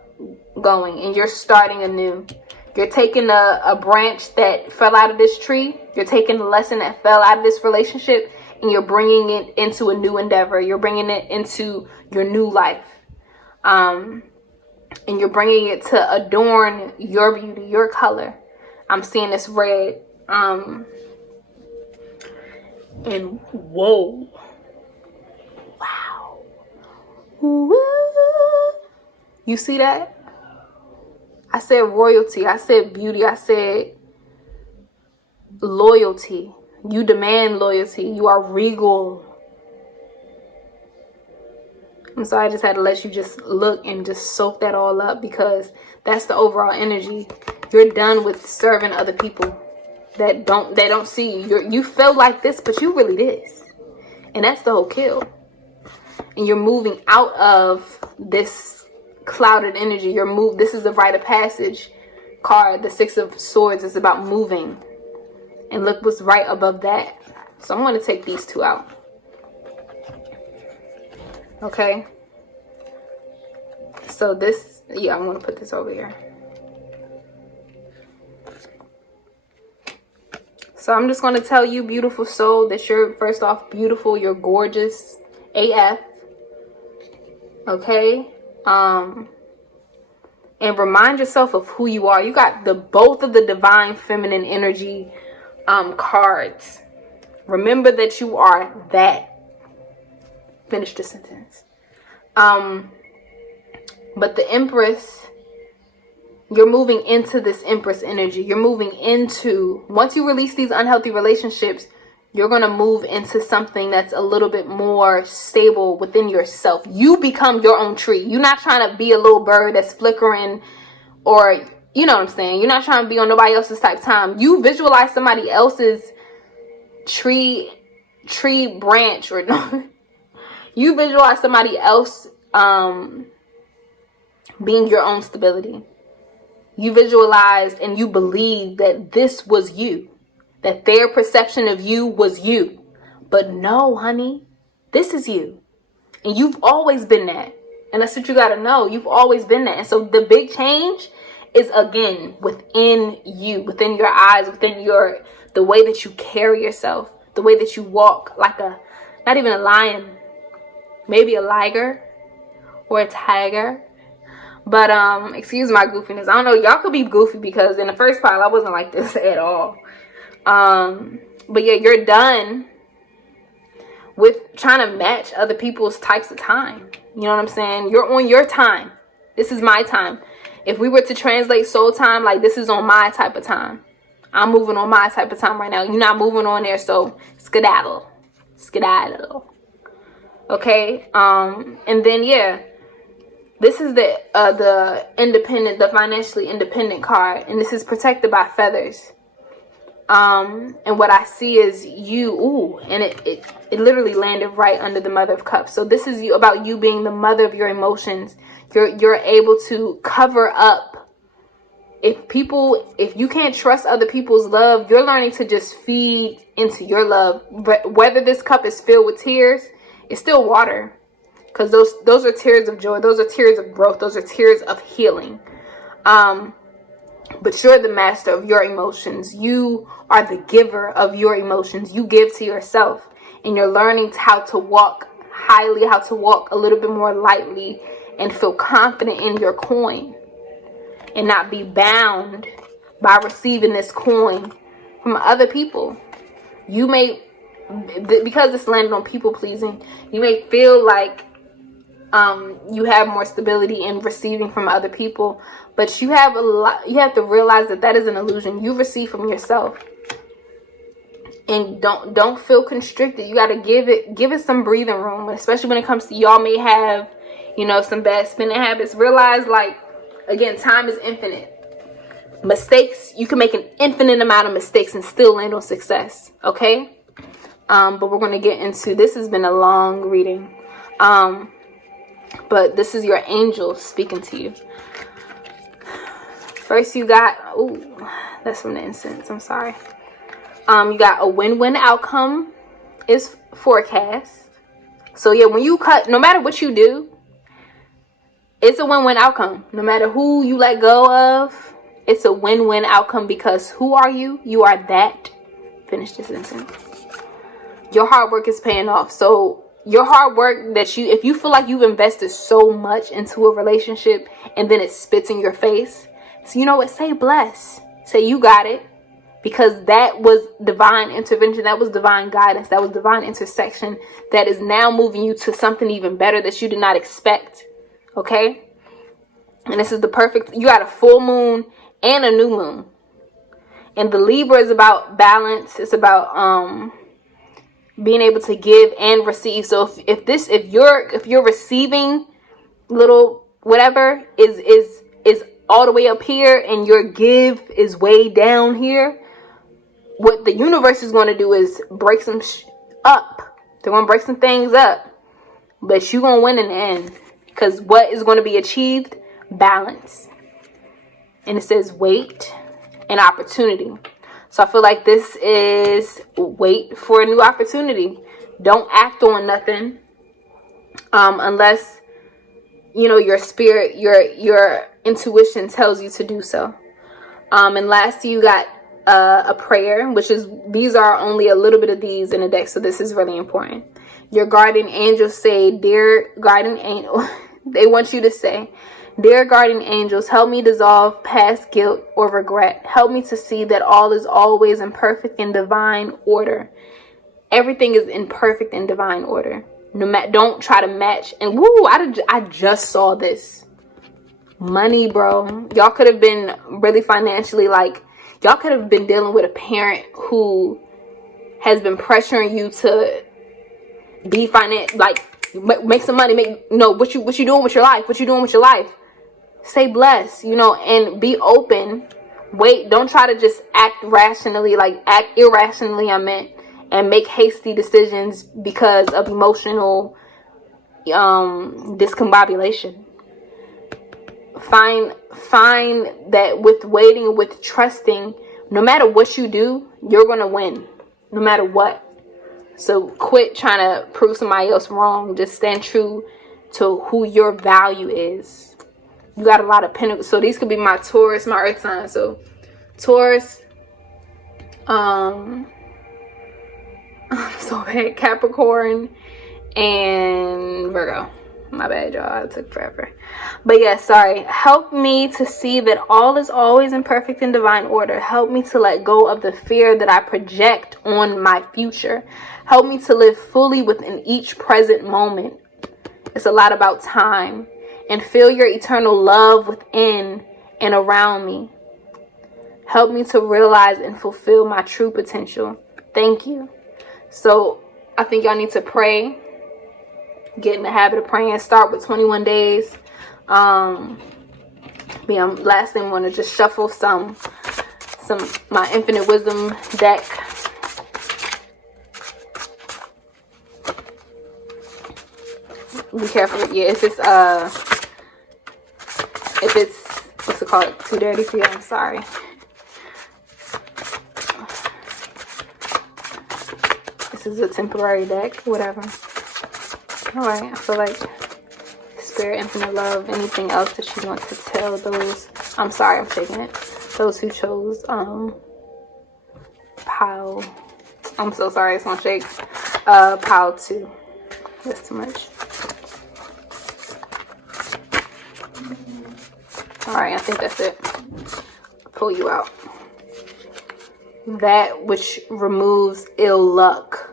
going, and you're starting anew. You're taking a branch that fell out of this tree. You're taking a lesson that fell out of this relationship, and you're bringing it into a new endeavor. You're bringing it into your new life. And you're bringing it to adorn your beauty, your color. I'm seeing this red. And whoa. Wow. Woo. You see that? I said royalty. I said beauty. I said loyalty. You demand loyalty. You are regal. I'm sorry, I just had to let you just look and just soak that all up, because that's the overall energy. You're done with serving other people that don't see you. You feel like this, but you really this. And that's the whole kill. And you're moving out of this clouded energy. This is the rite of passage card. The Six of Swords is about moving. And look what's right above that. So I'm going to take these two out. Okay. So this, yeah, I'm going to put this over here. So I'm just going to tell you, beautiful soul, that you're, first off, beautiful. You're gorgeous AF. Okay? And remind yourself of who you are. You got both of the divine feminine energy cards. Remember that you are that. Finish the sentence. But the Empress, you're moving into this Empress energy. You're moving into, once you release these unhealthy relationships, you're going to move into something that's a little bit more stable within yourself. You become your own tree. You're not trying to be a little bird that's flickering, or, you know what I'm saying? You're not trying to be on nobody else's type time. You visualize somebody else's tree branch, or no. You visualize somebody else being your own stability. You visualize and you believe that this was you, that their perception of you was you. But no, honey, this is you. And you've always been that. And that's what you got to know. You've always been that. And so the big change is, again, within you, within your eyes, within the way that you carry yourself, the way that you walk like not even a lion, maybe a liger or a tiger. But excuse my goofiness. I don't know, y'all could be goofy, because in the first part I wasn't like this at all. But yeah, you're done with trying to match other people's types of time. You know what I'm saying? You're on your time. This is my time. If we were to translate soul time, like, this is on my type of time. I'm moving on my type of time right now. You're not moving on there, so skedaddle. Okay? And then yeah, this is the independent, the financially independent card, and this is protected by feathers. And what I see is you, and it literally landed right under the Mother of Cups. So this is about you being the mother of your emotions. You're able to cover up. If you can't trust other people's love, you're learning to just feed into your love. But whether this cup is filled with tears, it's still water. Because those are tears of joy. Those are tears of growth. Those are tears of healing. But you're the master of your emotions. You are the giver of your emotions. You give to yourself. And you're learning how to walk highly, how to walk a little bit more lightly, and feel confident in your coin. And not be bound by receiving this coin from other people. You may, because it's landed on people pleasing, you may feel like you have more stability in receiving from other people, but you have to realize that is an illusion. You receive from yourself, and don't feel constricted. You got to give it some breathing room, especially when it comes to, y'all may have, some bad spending habits. Realize, like, again, time is infinite. Mistakes, you can make an infinite amount of mistakes and still land on success. Okay, but we're going to get into this. Has been a long reading. But this is your angels speaking to you. First, you got, that's from the incense. I'm sorry. You got a win-win outcome is forecast. So yeah, when you cut, no matter what you do, it's a win-win outcome. No matter who you let go of, it's a win-win outcome, because who are you? You are that. Finish this sentence. Your hard work is paying off. So your hard work if you feel like you've invested so much into a relationship and then it spits in your face, so you know what? Say bless. Say you got it, because that was divine intervention. That was divine guidance. That was divine intersection that is now moving you to something even better that you did not expect. Okay? And this is the perfect, you got a full moon and a new moon. And the Libra is about balance. It's about being able to give and receive. So if you're receiving little whatever is all the way up here, and your give is way down here, what the universe is going to do is break some up. They're going to break some things up, but you're going to win in the end, because what is going to be achieved? Balance. And it says wait and opportunity. So I feel like this is wait for a new opportunity. Don't act on nothing unless your spirit, your intuition tells you to do so. And lastly, you got a prayer, which is, these are only a little bit of these in the deck, so this is really important. Your guardian angels say, dear guardian angel, they want you to say, dear guardian angels, help me dissolve past guilt or regret. Help me to see that all is always in perfect and divine order. Everything is in perfect and divine order. Don't try to match. And woo, I just saw this. Money, bro. Y'all could have been really financially, like, y'all could have been dealing with a parent who has been pressuring you to be make some money, what you doing with your life? What you doing with your life? Stay blessed, and be open. Wait, don't try to just act rationally, act irrationally, and make hasty decisions because of emotional discombobulation. Find that with waiting, with trusting, no matter what you do, you're going to win, no matter what. So quit trying to prove somebody else wrong. Just stand true to who your value is. You got a lot of pentacles. So these could be my Taurus, my earth sign. So Taurus, I'm so bad, Capricorn, and Virgo. My bad, y'all. It took forever. But yeah, sorry. Help me to see that all is always in perfect and divine order. Help me to let go of the fear that I project on my future. Help me to live fully within each present moment. It's a lot about time. And feel your eternal love within and around me. Help me to realize and fulfill my true potential. Thank you. So I think y'all need to pray. Get in the habit of praying. Start with 21 days. Last thing, I want to just shuffle some my infinite wisdom deck. Be careful. Yeah, if it's what's it called, too dirty for you, I'm sorry. This is a temporary deck, whatever. Alright, I feel like Spirit, infinite love, anything else that you want to tell those, I'm sorry, I'm shaking it, those who chose pile, I'm so sorry, it's on shake, pile 2, that's too much. Alright, I think that's it. Pull you out. That which removes ill luck.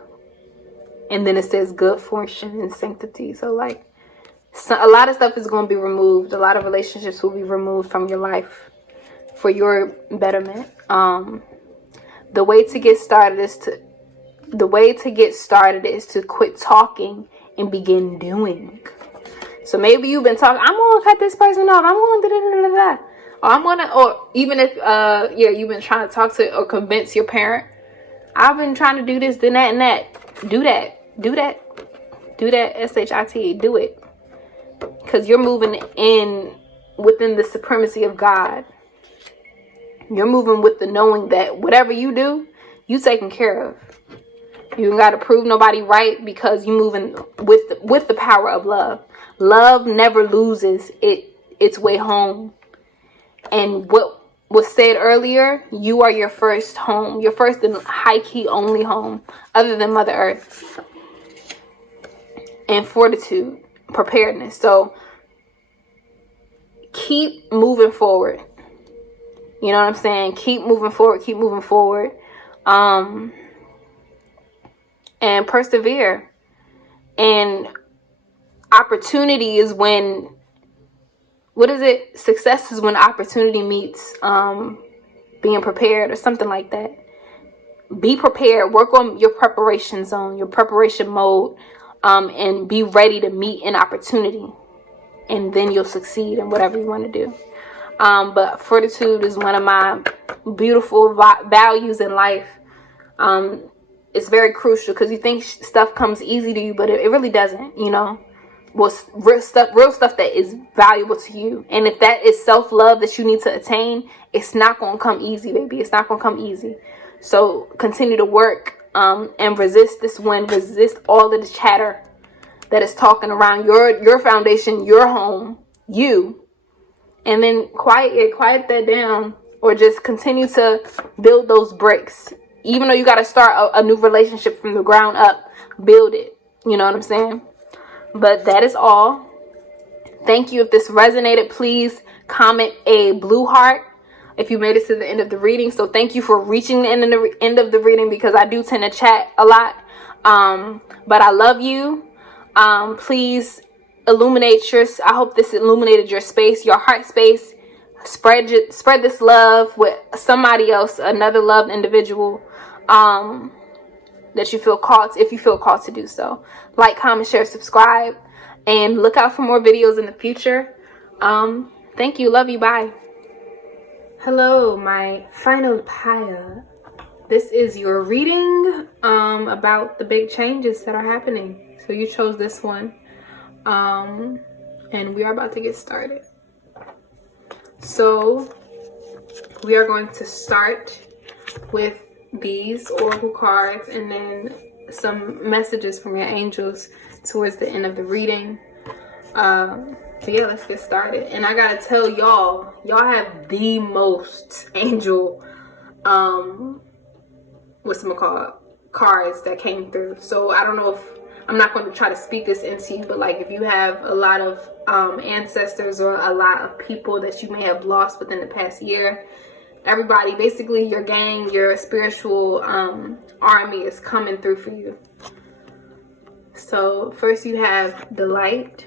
And then it says good fortune and sanctity. So a lot of stuff is going to be removed. A lot of relationships will be removed from your life for your betterment. The way to get started is to quit talking and begin doing. So maybe you've been talking, I'm going to cut this person off. I'm going to da-da-da-da-da. Or even if you've been trying to talk to or convince your parent, I've been trying to do this, then that, and that. Do that. SHIT. Do it. Because you're moving in within the supremacy of God. You're moving with the knowing that whatever you do, you taken care of. You ain't got to prove nobody right because you moving with the power of love. Love never loses its way home. And what was said earlier, you are your first home. Your first and high-key only home other than Mother Earth. And fortitude, preparedness. So keep moving forward. You know what I'm saying? Keep moving forward. Keep moving forward. And persevere. And opportunity is when, what is it? Success is when opportunity meets being prepared or something like that. Be prepared. Work on your preparation zone, your preparation mode, and be ready to meet an opportunity. And then you'll succeed in whatever you want to do. But fortitude is one of my beautiful values in life. It's very crucial because you think stuff comes easy to you, but it really doesn't, Well, real stuff that is valuable to you. And if that is self-love that you need to attain, it's not going to come easy, baby. It's not going to come easy. So continue to work and resist this wind. Resist all of the chatter that is talking around your foundation, your home, you. And then quiet that down or just continue to build those bricks. Even though you got to start a new relationship from the ground up, build it. You know what I'm saying? But that is all. Thank you. If this resonated, please comment a blue heart if you made it to the end of the reading. So thank you for reaching the end of the reading, because I do tend to chat a lot. But I love you. Please illuminate I hope this illuminated your space, your heart space. Spread this love with somebody else, another loved individual, that you feel called to, if you feel called to do so. Like, comment, share, subscribe, and look out for more videos in the future. Thank you. Love you. Bye. Hello, my final pile. This is your reading about the big changes that are happening. So you chose this one. And we are about to get started. So we are going to start with these oracle cards and then some messages from your angels towards the end of the reading. But yeah, let's get started. And I gotta tell y'all have the most angel cards that came through. So I don't know if I'm not going to try to speak this into you, but like if you have a lot of ancestors or a lot of people that you may have lost within the past year, everybody, basically your gang, your spiritual army is coming through for you. So first you have the light.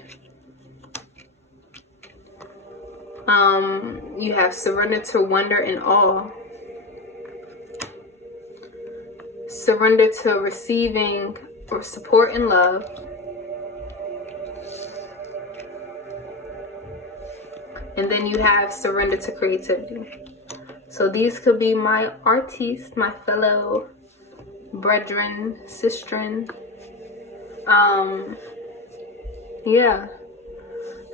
You have surrender to wonder and awe. Surrender to receiving or support and love. And then you have surrender to creativity. So these could be my artists, my fellow brethren, sistren. Yeah.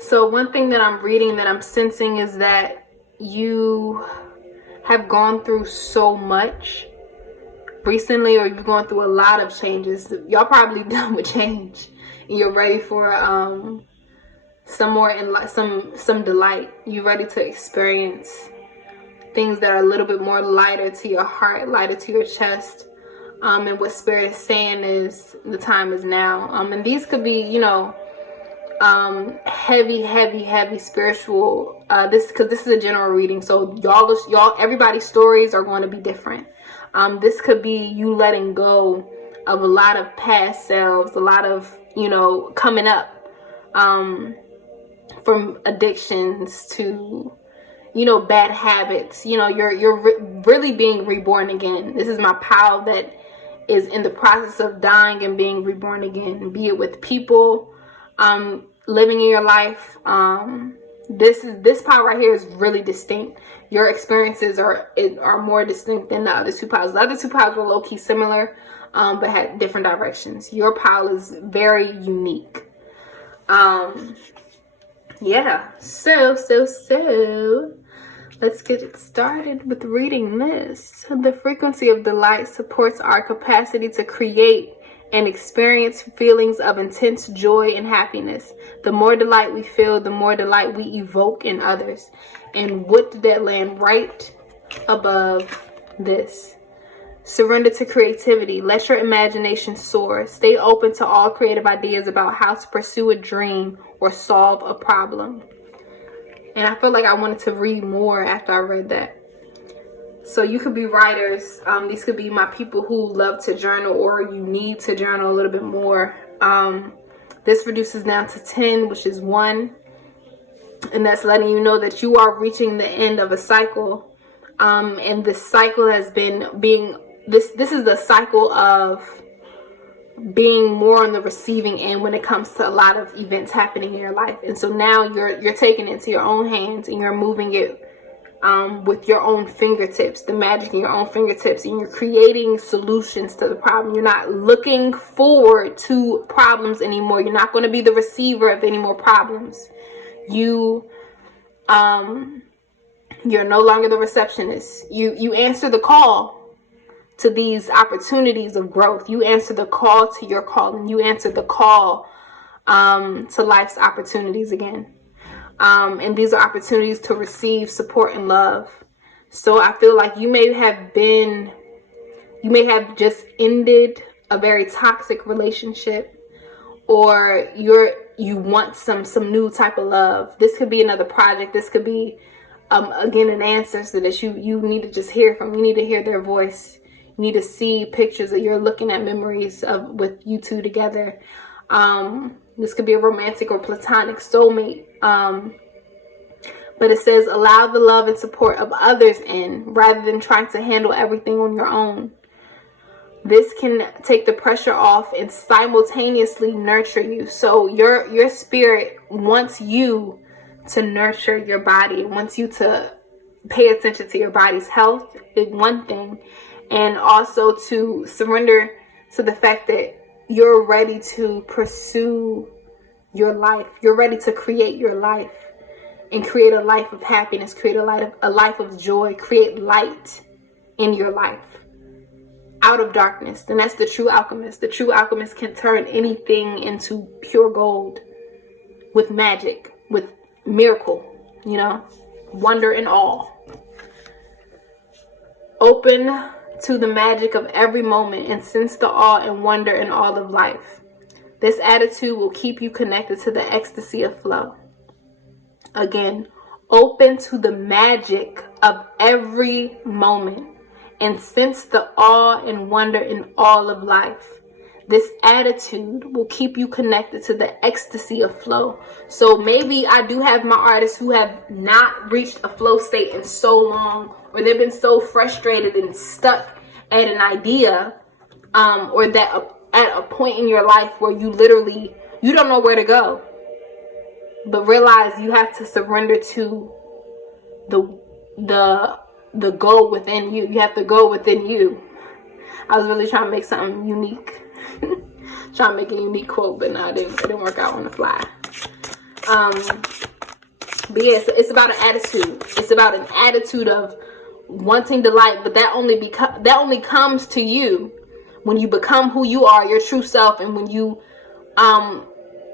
So one thing that I'm reading, that I'm sensing, is that you have gone through so much recently, or you've gone through a lot of changes. Y'all probably done with change, and you're ready for some more some delight. You're ready to experience things that are a little bit more lighter to your heart, lighter to your chest. And what Spirit is saying is the time is now. And these could be, you know, heavy spiritual. Because this is a general reading, so y'all, everybody's stories are going to be different. This could be you letting go of a lot of past selves, a lot of, you know, coming up, from addictions to, you know, bad habits. You know, you're really being reborn again. This is my pal that is in the process of dying and being reborn again, be it with people, living in your life. This pile right here is really distinct. Your experiences are more distinct than the other two piles. The other two piles were low-key similar, but had different directions. Your pile is very unique. Yeah, so let's get it started with reading this. The frequency of delight supports our capacity to create and experience feelings of intense joy and happiness. The more delight we feel, the more delight we evoke in others. And what did that land right above this? Surrender to creativity. Let your imagination soar. Stay open to all creative ideas about how to pursue a dream or solve a problem. And I feel like I wanted to read more after I read that. So you could be writers. These could be my people who love to journal, or you need to journal a little bit more. This reduces down to 10, which is 1. And that's letting you know that you are reaching the end of a cycle. And this cycle has been this is the cycle of being more on the receiving end when it comes to a lot of events happening in your life. And so now you're taking it into your own hands, and you're moving it with your own fingertips, the magic in your own fingertips, and you're creating solutions to the problem. You're not looking forward to problems anymore. You're not going to be the receiver of any more problems. You're no longer the receptionist. You answer the call to these opportunities of growth. You answer the call to your calling. You answer the call to life's opportunities again. And these are opportunities to receive support and love. So I feel like you may have just ended a very toxic relationship, or you want some new type of love. This could be another project. This could be again an ancestor that you need to just hear from. You need to hear their voice. You need to see pictures that you're looking at, memories of with you two together. This could be a romantic or platonic soulmate. But it says allow the love and support of others in, rather than trying to handle everything on your own. This can take the pressure off and simultaneously nurture you. So your spirit wants you to nurture your body, wants you to pay attention to your body's health is one thing, and also to surrender to the fact that you're ready to pursue your life. You're ready to create your life and create a life of happiness, create a life of joy, create light in your life out of darkness. And that's the true alchemist. The true alchemist can turn anything into pure gold with magic, with miracle, wonder and awe. Open to the magic of every moment and sense the awe and wonder in all of life. This attitude will keep you connected to the ecstasy of flow. Again, open to the magic of every moment and sense the awe and wonder in all of life. This attitude will keep you connected to the ecstasy of flow. So maybe I do have my artists who have not reached a flow state in so long, or they've been so frustrated and stuck at an idea, or that at a point in your life where you don't know where to go. But realize you have to surrender to the goal within you. You have to go within you. I was really trying to make something unique. Trying to make a unique quote, but no, it didn't work out on the fly. But yeah, it's about an attitude. It's about an attitude of wanting the light, but that only comes to you when you become who you are, your true self, and when you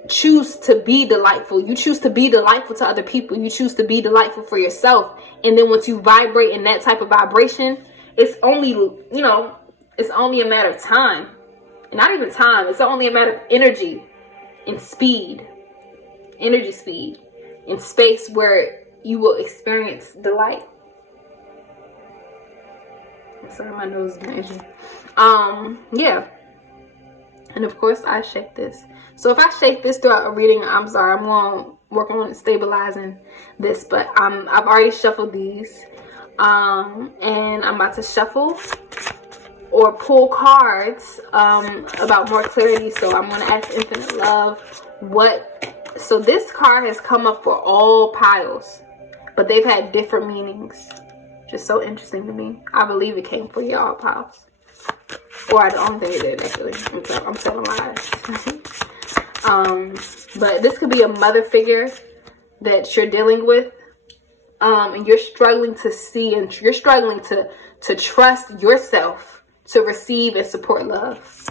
choose to be delightful. You choose to be delightful to other people. You choose to be delightful for yourself. And then once you vibrate in that type of vibration, it's only a matter of time. And not even time. It's only a matter of energy and speed. Energy speed. In space where you will experience delight. I'm sorry, my nose is itchy. Yeah. And of course, I shake this. So if I shake this throughout a reading, I'm sorry, I'm going to work on stabilizing this. But I've already shuffled these. And I'm about to shuffle or pull cards about more clarity. So I'm going to ask Infinite Love so this card has come up for all piles, but they've had different meanings. Just so interesting to me. I believe it came for y'all piles. Or I don't think it did, actually. I'm telling lies. But this could be a mother figure that you're dealing with. And you're struggling to see, and you're struggling to trust yourself to receive and support love.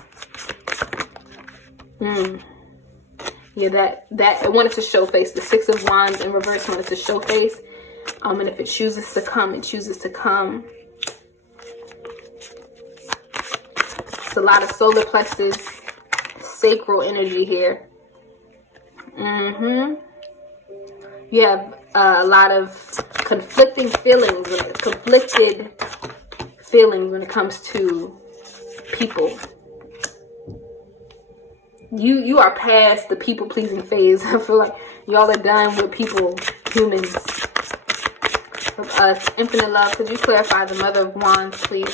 Yeah, that it wanted to show face. The Six of Wands in reverse wanted to show face. And if it chooses to come, it chooses to come. It's a lot of solar plexus, sacral energy here. You have a lot of conflicted feelings when it comes to people. You are past the people pleasing phase. I feel like y'all are done with people, humans. Of us, Infinite Love, could you clarify the Mother of Wands, please?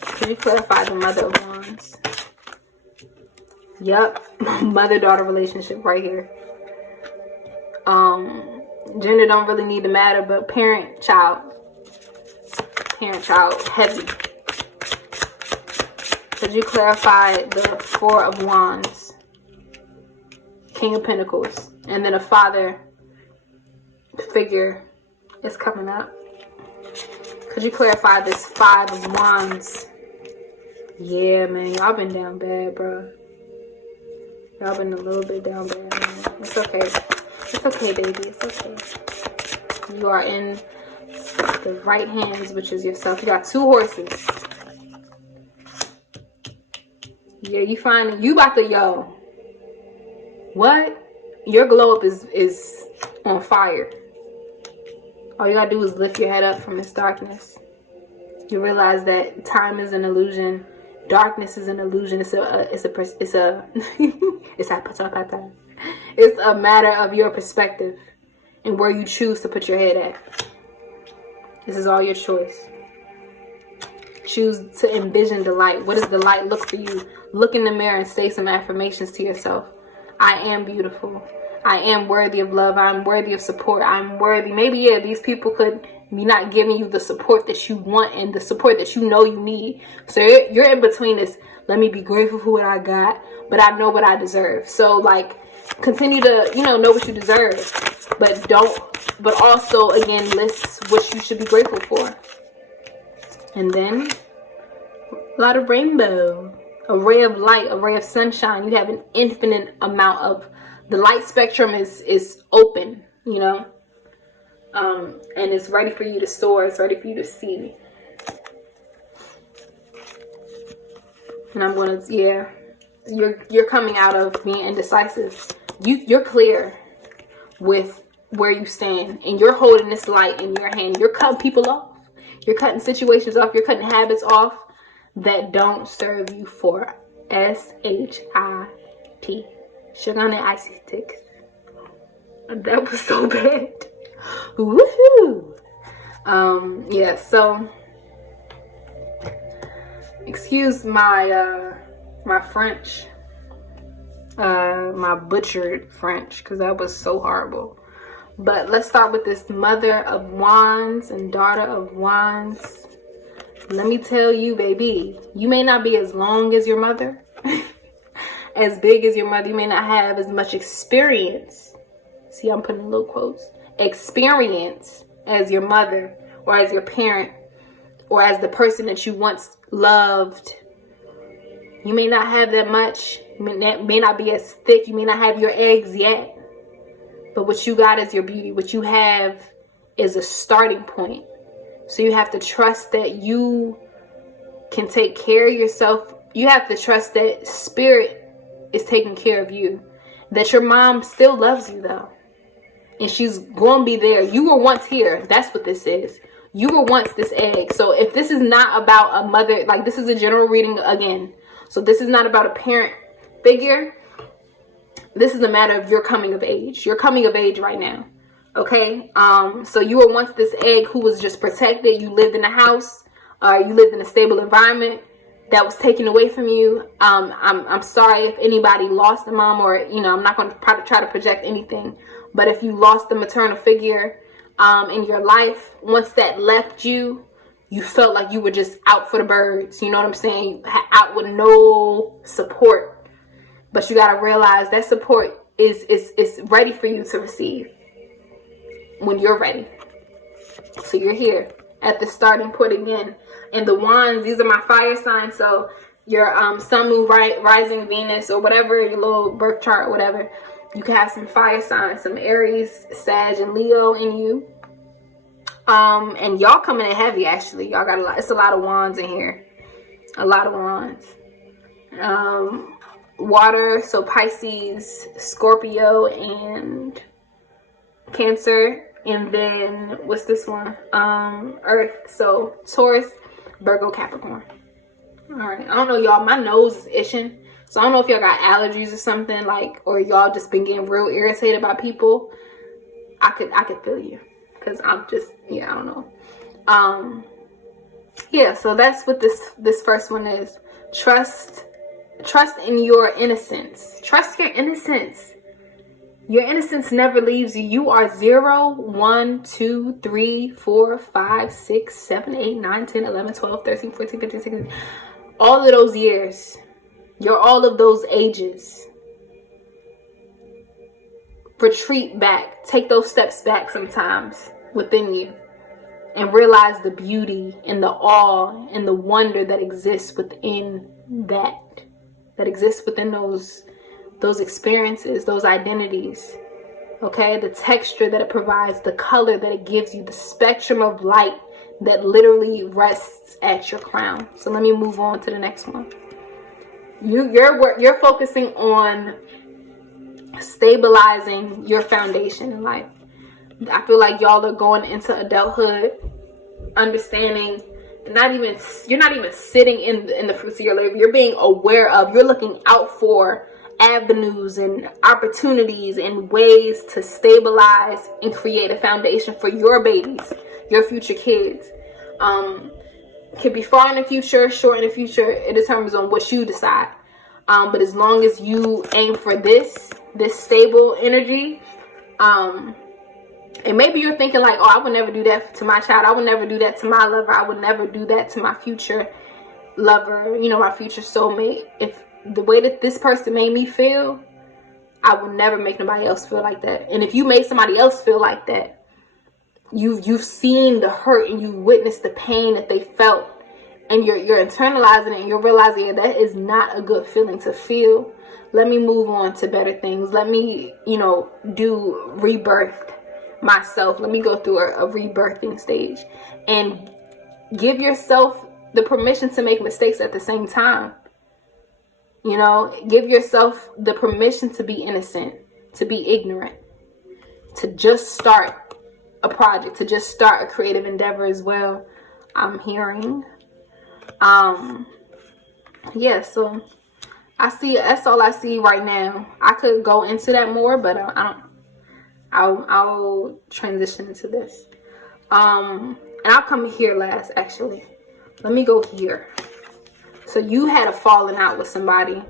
Could you clarify the Mother of Wands? Yup, mother-daughter relationship right here. Gender don't really need to matter, but parent-child, heavy. Could you clarify the Four of Wands, King of Pentacles, and then a father figure is coming up? Could you clarify this Five of Wands? Yeah, man, y'all been down bad, bro. Y'all been a little bit down bad, man. It's okay. It's okay, baby. It's okay. You are in the right hands, which is yourself. You got 2 horses. Yeah, you about to, yo. What? Your glow up is on fire. All you gotta do is lift your head up from this darkness. You realize that time is an illusion. Darkness is an illusion. It's a matter of your perspective and where you choose to put your head at. This is all your choice. Choose to envision the light. What does the light look for you? Look in the mirror and say some affirmations to yourself. I am beautiful. I am worthy of love. I'm worthy of support. I'm worthy. Maybe, yeah, these people could be not giving you the support that you want and the support that you know you need. So you're in between this, let me be grateful for what I got, but I know what I deserve. So, like, continue to, know what you deserve. But also, again, list what you should be grateful for. And then, a lot of rainbow. A ray of light, a ray of sunshine. You have an infinite amount of, the light spectrum is open, and it's ready for you to soar. It's ready for you to see. And I'm gonna, you're coming out of being indecisive. You're clear with where you stand, and you're holding this light in your hand. You're cutting people off. You're cutting situations off. You're cutting habits off that don't serve you for SHIT. Sugar on the icy sticks. That was so bad. Woohoo! Yeah, so excuse my my French. My butchered French, because that was so horrible. But let's start with this Mother of Wands and Daughter of Wands. Let me tell you, baby, you may not be as long as your mother, as big as your mother. You may not have as much experience. See, I'm putting little quotes. Experience as your mother or as your parent or as the person that you once loved. You may not have that much. You may not be as thick. You may not have your eggs yet. But what you got is your beauty. What you have is a starting point. So you have to trust that you can take care of yourself. You have to trust that spirit is taking care of you. That your mom still loves you, though. And she's going to be there. You were once here. That's what this is. You were once this egg. So if this is not about a mother, like, this is a general reading again. So this is not about a parent figure. This is a matter of your coming of age. You're coming of age right now. Okay, so you were once this egg who was just protected. You lived in a house, you lived in a stable environment that was taken away from you. I'm sorry if anybody lost a mom, or I'm not going to try to project anything, but if you lost the maternal figure in your life, once that left you, you felt like you were just out for the birds. You know what I'm saying? Out with no support. But you got to realize that support is ready for you to receive when you're ready. So you're here at the starting point again. And the wands, these are my fire signs. So your sun, moon, rising, Venus, or whatever, your little birth chart or whatever, you can have some fire signs, some Aries, Sag, and Leo in you. And y'all coming in heavy, actually. Y'all got a lot. It's a lot of wands in here. A lot of wands. Water, so Pisces, Scorpio, and Cancer. And then what's this one? Earth, so Taurus, Virgo, Capricorn. All right, I don't know, y'all, my nose is itching, so I don't know if y'all got allergies or something, like, or y'all just been getting real irritated by people. I could feel you, because I'm just, I don't know. Yeah, so that's what this first one is. Trust in your innocence. Trust your innocence. Your innocence never leaves you. You are 0, 1, 2, 3, 4, 5, 6, 7, 8, 9, 10, 11, 12, 13, 14, 15, 16. All of those years. You're all of those ages. Retreat back. Take those steps back sometimes within you. And realize the beauty and the awe and the wonder that exists within that. That exists within those experiences, those identities. Okay, the texture that it provides, the color that it gives you, the spectrum of light that literally rests at your crown. So let me move on to the next one. You're focusing on stabilizing your foundation in life. I feel like y'all are going into adulthood, understanding, you're not even sitting in the fruits of your labor. You're being aware of, you're looking out for avenues and opportunities and ways to stabilize and create a foundation for your babies, your future kids. Could be far in the future, short in the future. It determines on what you decide. But as long as you aim for this stable energy, and maybe you're thinking like, oh, I would never do that to my child. I would never do that to my lover. I would never do that to my future lover, my future soulmate. If the way that this person made me feel, I would never make nobody else feel like that. And if you made somebody else feel like that, you've seen the hurt and you witnessed the pain that they felt, and you're internalizing it, and you're realizing, yeah, that is not a good feeling to feel. Let me move on to better things. Let me, do rebirth myself. Let me go through a rebirthing stage and give yourself the permission to make mistakes at the same time. Give yourself the permission to be innocent, to be ignorant, to just start a project, to just start a creative endeavor as well. I'm hearing. Yeah, so that's all I see right now. I could go into that more, but I'll transition into this. And I'll come here last, actually. Let me go here. So you had a falling out with somebody.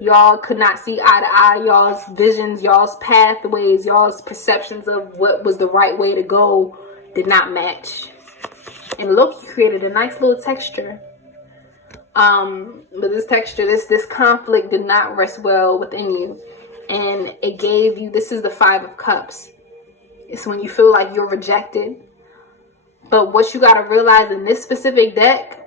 Y'all could not see eye to eye. Y'all's visions, y'all's pathways, y'all's perceptions of what was the right way to go did not match. And look, you created a nice little texture. But this texture, this conflict did not rest well within you. And it gave you, this is the 5 of Cups. It's when you feel like you're rejected. But what you got to realize in this specific deck,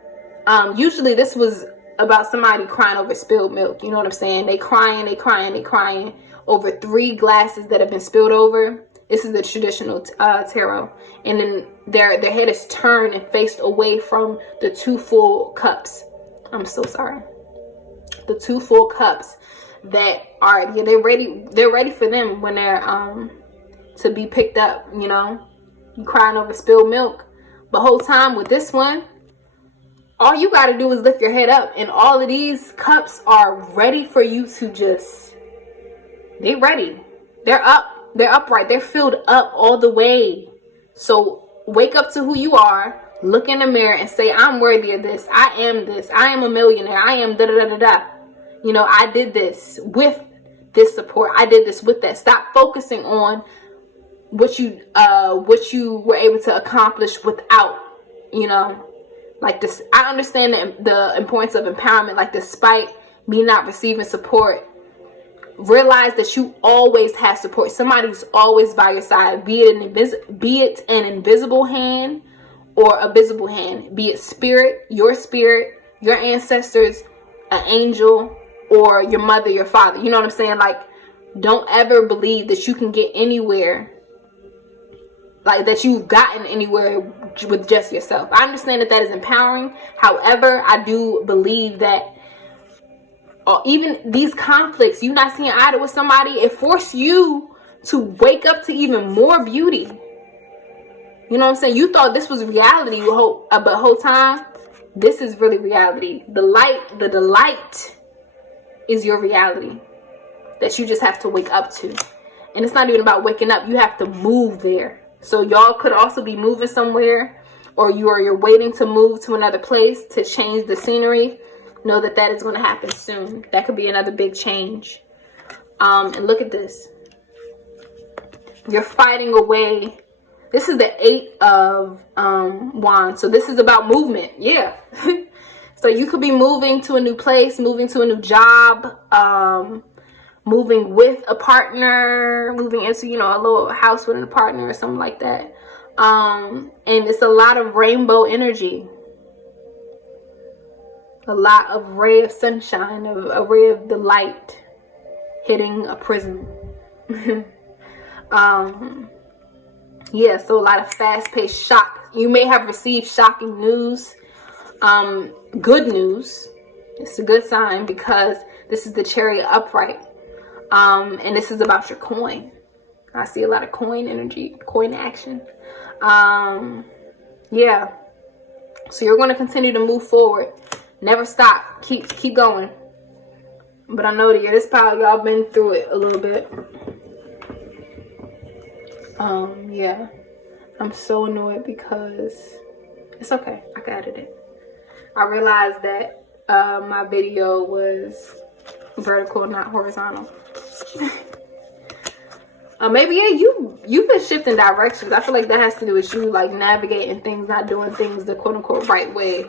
usually this was about somebody crying over spilled milk. You know what I'm saying? They crying over 3 glasses that have been spilled over. This is the traditional tarot. And then their head is turned and faced away from the 2 full cups. I'm so sorry. The 2 full cups that are, they're ready for them when they're to be picked up. You crying over spilled milk. The whole time with this one, all you got to do is lift your head up, and all of these cups are ready for you to just, they're ready. They're up. They're upright. They're filled up all the way. So wake up to who you are. Look in the mirror and say, I'm worthy of this. I am this. I am a millionaire. I am da da da da da. I did this with this support. I did this with that. Stop focusing on what you were able to accomplish without, like this. I understand the importance of empowerment. Like, despite me not receiving support, realize that you always have support. Somebody's always by your side, be it an invisible hand or a visible hand, be it your ancestors, an angel, or your mother, your father. You know what I'm saying? Like, don't ever believe that you can get anywhere, like that you've gotten anywhere with just yourself. I understand that is empowering. However, I do believe that even these conflicts, you not seeing eye with somebody, it forced you to wake up to even more beauty. You know what I'm saying? You thought this was reality, but the whole time, this is really reality. The delight is your reality that you just have to wake up to. And it's not even about waking up. You have to move there. So y'all could also be moving somewhere, or you're waiting to move to another place to change the scenery. Know that is going to happen soon. That could be another big change. And look at this. You're fighting away. This is the 8 of Wands. So this is about movement. Yeah. So you could be moving to a new place, moving to a new job, moving with a partner, moving into, a little house with a partner or something like that. And it's a lot of rainbow energy. A lot of ray of sunshine, a ray of the light hitting a prism. Yeah, so a lot of fast-paced shock. You may have received shocking news. Good news. It's a good sign because this is the Chariot upright. And this is about your coin. I see a lot of coin energy, coin action. Yeah. So you're going to continue to move forward. Never stop. Keep going. But I know that this power, y'all been through it a little bit. Yeah. I'm so annoyed because it's okay. I can edit it. I realized that my video was vertical, not horizontal. Maybe yeah, you've been shifting directions. I feel like that has to do with you like navigating things, not doing things the quote unquote right way,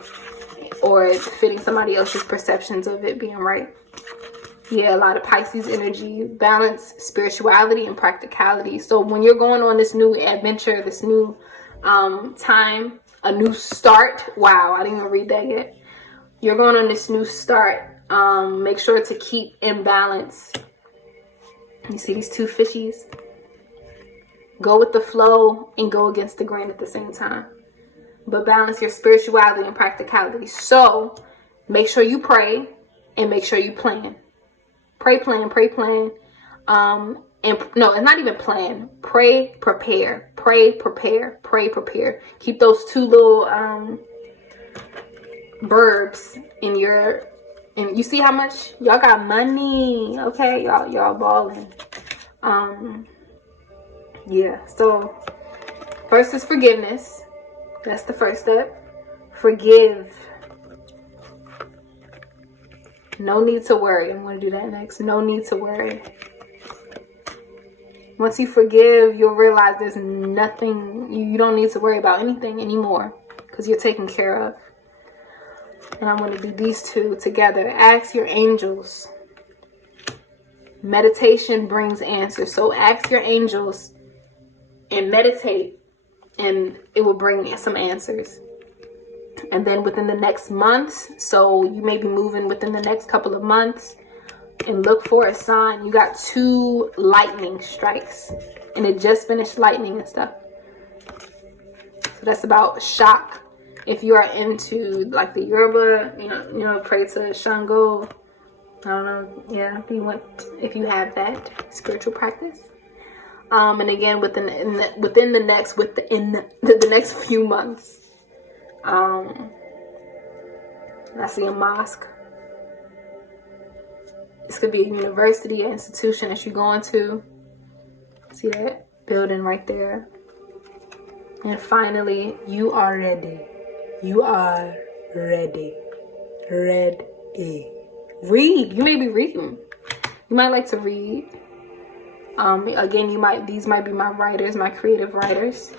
or fitting somebody else's perceptions of it being right. Yeah, a lot of Pisces energy, balance, spirituality, and practicality. So when you're going on this new adventure, this new time, a new start. Wow, I didn't even read that yet. You're going on this new start. Make sure to keep in balance. You see these two fishies? Go with the flow and go against the grain at the same time. But balance your spirituality and practicality. So make sure you pray and make sure you plan. Pray, plan, pray, plan. And no, it's not even plan. Pray, prepare. Pray, prepare. Pray, prepare. Keep those two little verbs in your. And you see how much y'all got money. Okay, y'all balling. Yeah. So first is forgiveness. That's the first step. Forgive. No need to worry. I'm going to do that next. No need to worry. Once you forgive, you'll realize there's nothing, you don't need to worry about anything anymore because you're taken care of. And I'm going to do these two together. Ask your angels. Meditation brings answers. So ask your angels and meditate, and it will bring some answers. And then within the next month, so you may be moving within the next couple of months, and look for a sign. You got 2 lightning strikes, and it just finished lightning and stuff. So that's about shock. If you are into like the Yoruba, you know, pray to Shango. I don't know. Yeah, if you have that spiritual practice. And again, within the next few months. I see a mosque. This could be a university, an institution that you're going to. See that building right there. And finally, you are ready. You are ready. Ready. Read. You may be reading. You might like to read. Again, these might be my writers, my creative writers.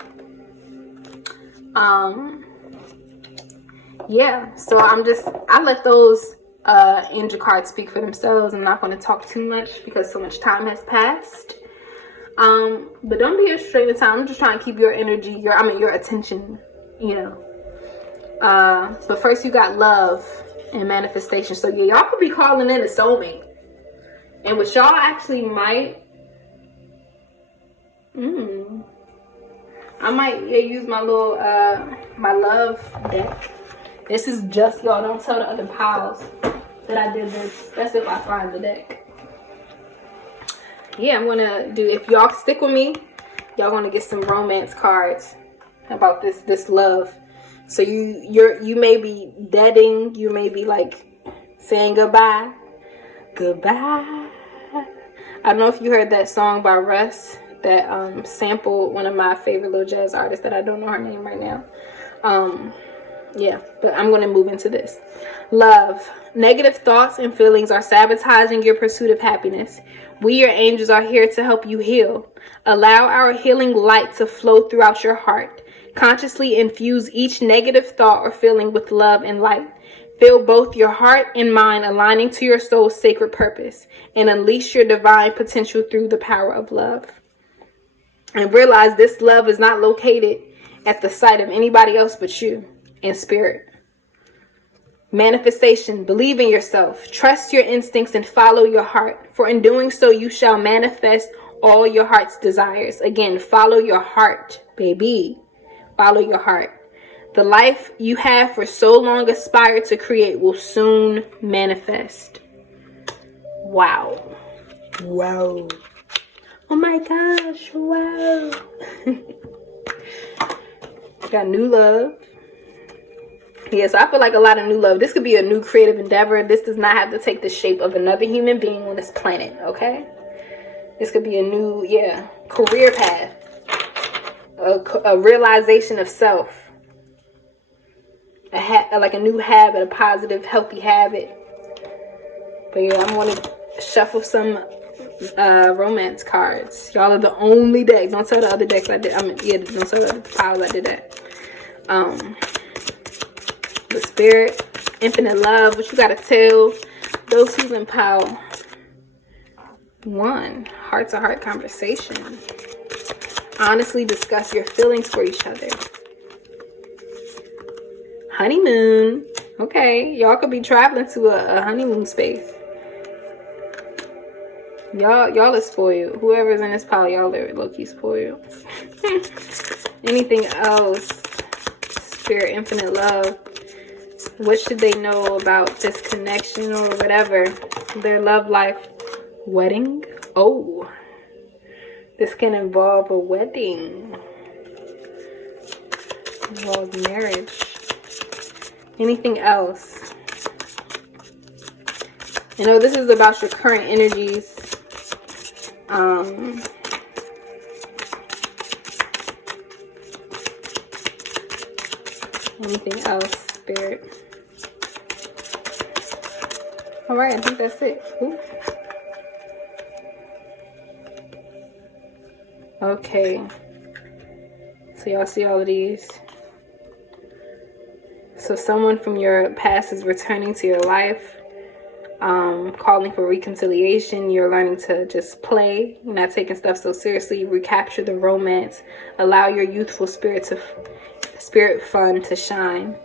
Yeah, so I let those angel cards speak for themselves. I'm not going to talk too much because so much time has passed. But don't be a straight of time. I'm just trying to keep your energy, your attention, but first you got love and manifestation. So yeah, y'all could be calling in a soulmate. And what y'all actually might, I might use my little, my love deck. This is just, y'all don't tell the other pals that I did this. That's if I find the deck. Yeah, I'm gonna do, if y'all stick with me, y'all gonna get some romance cards about this love. So you may be deading, you may be like saying goodbye. Goodbye. I don't know if you heard that song by Russ that sampled one of my favorite little jazz artists that I don't know her name right now. Yeah, but I'm going to move into this. Love. Negative thoughts and feelings are sabotaging your pursuit of happiness. We, your angels, are here to help you heal. Allow our healing light to flow throughout your heart. Consciously infuse each negative thought or feeling with love and light. Feel both your heart and mind aligning to your soul's sacred purpose, and unleash your divine potential through the power of love. And realize this love is not located at the sight of anybody else but you in spirit. Manifestation. Believe in yourself. Trust your instincts and follow your heart. For in doing so, you shall manifest all your heart's desires. Again, follow your heart, baby. Follow your heart. The life you have for so long aspired to create will soon manifest. Wow. Wow. Oh my gosh. Wow. Got new love. Yes, I feel like a lot of new love. This could be a new creative endeavor. This does not have to take the shape of another human being on this planet, okay? This could be a new, career path. A realization of self. Like a new habit, a positive, healthy habit. But yeah, I'm going to shuffle some romance cards. Y'all are the only deck. Don't tell the other decks I did. Don't tell the other piles I did that. The spirit, infinite love. What you got to tell those who's in power. 1, heart-to-heart conversation. Honestly discuss your feelings for each other. Honeymoon. Okay, y'all could be traveling to a honeymoon space. Y'all are spoiled. Whoever's in this pile, y'all are low-key spoiled. Anything else? Spirit, infinite love. What should they know about this connection or whatever? Their love life. Wedding. Oh. This can involve a wedding. Involves marriage. Anything else? You know, this is about your current energies. Anything else, Spirit? Alright, I think that's it. Ooh. Okay. So y'all see all of these? So someone from your past is returning to your life, calling for reconciliation. You're learning to just play. You're not taking stuff so seriously. Recapture the romance. Allow your youthful spirit fun to shine.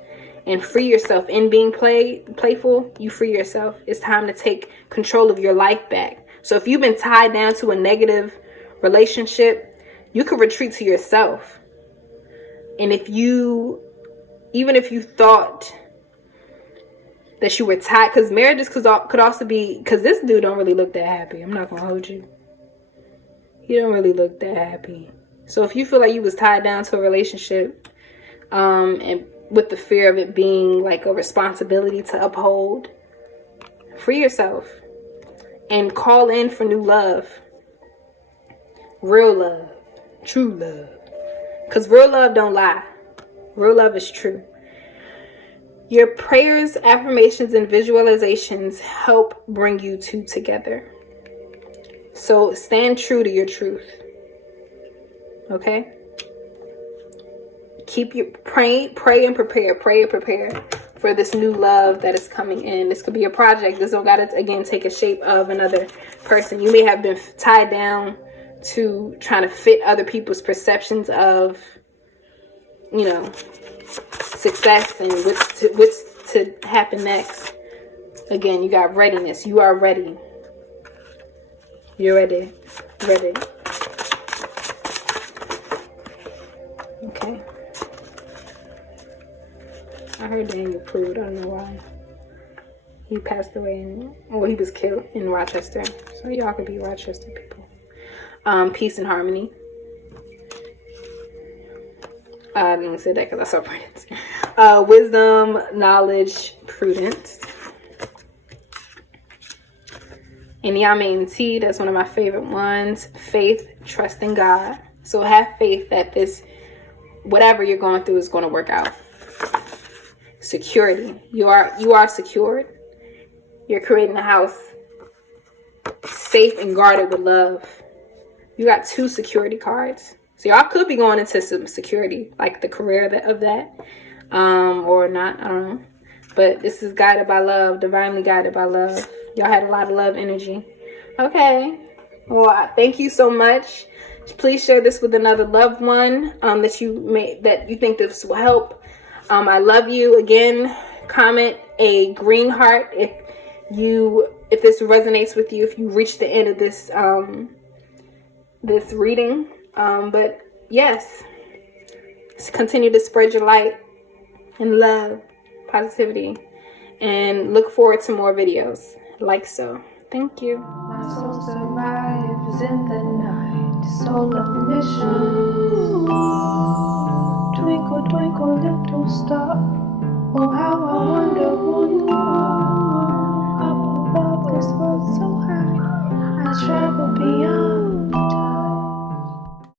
And free yourself. In being playful, you free yourself. It's time to take control of your life back. So if you've been tied down to a negative relationship, you can retreat to yourself. And even if you thought that you were tied, because marriages could also be, because this dude don't really look that happy. I'm not gonna hold you. He don't really look that happy. So if you feel like you was tied down to a relationship, and with the fear of it being like a responsibility to uphold, free yourself and call in for new love. Real love. True love. Because real love don't lie. Real love is true. Your prayers, affirmations, and visualizations help bring you two together. So stand true to your truth. Okay? Keep your pray and prepare. Pray and prepare for this new love that is coming in. This could be a project. This don't gotta, again, take a shape of another person. You may have been tied down to trying to fit other people's perceptions of, you know, success and what's to happen next. Again, you got readiness. You are ready. You're ready. Ready. Okay. I heard Daniel Prude. I don't know why. He passed away he was killed in Rochester. So y'all could be Rochester people. Peace and harmony. I didn't say that because I saw Prince. Wisdom, knowledge, prudence. And T, that's one of my favorite ones. Faith, trust in God. So have faith that this, whatever you're going through, is going to work out. Security. You are secured. You're creating a house safe and guarded with love. You got 2 security cards. So y'all could be going into some security, like the career of that, or not, I don't know. But this is guided by love, divinely guided by love. Y'all had a lot of love energy. Okay. Well, thank you so much. Please share this with another loved one that you think this will help. I love you. Again, comment a green heart if this resonates with you. If you reach the end of this this reading. But yes, continue to spread your light and love, positivity, and look forward to more videos like so. Thank you. My soul survives in the night, soul of mission. Twinkle, twinkle, little star, oh how I wonder who you are.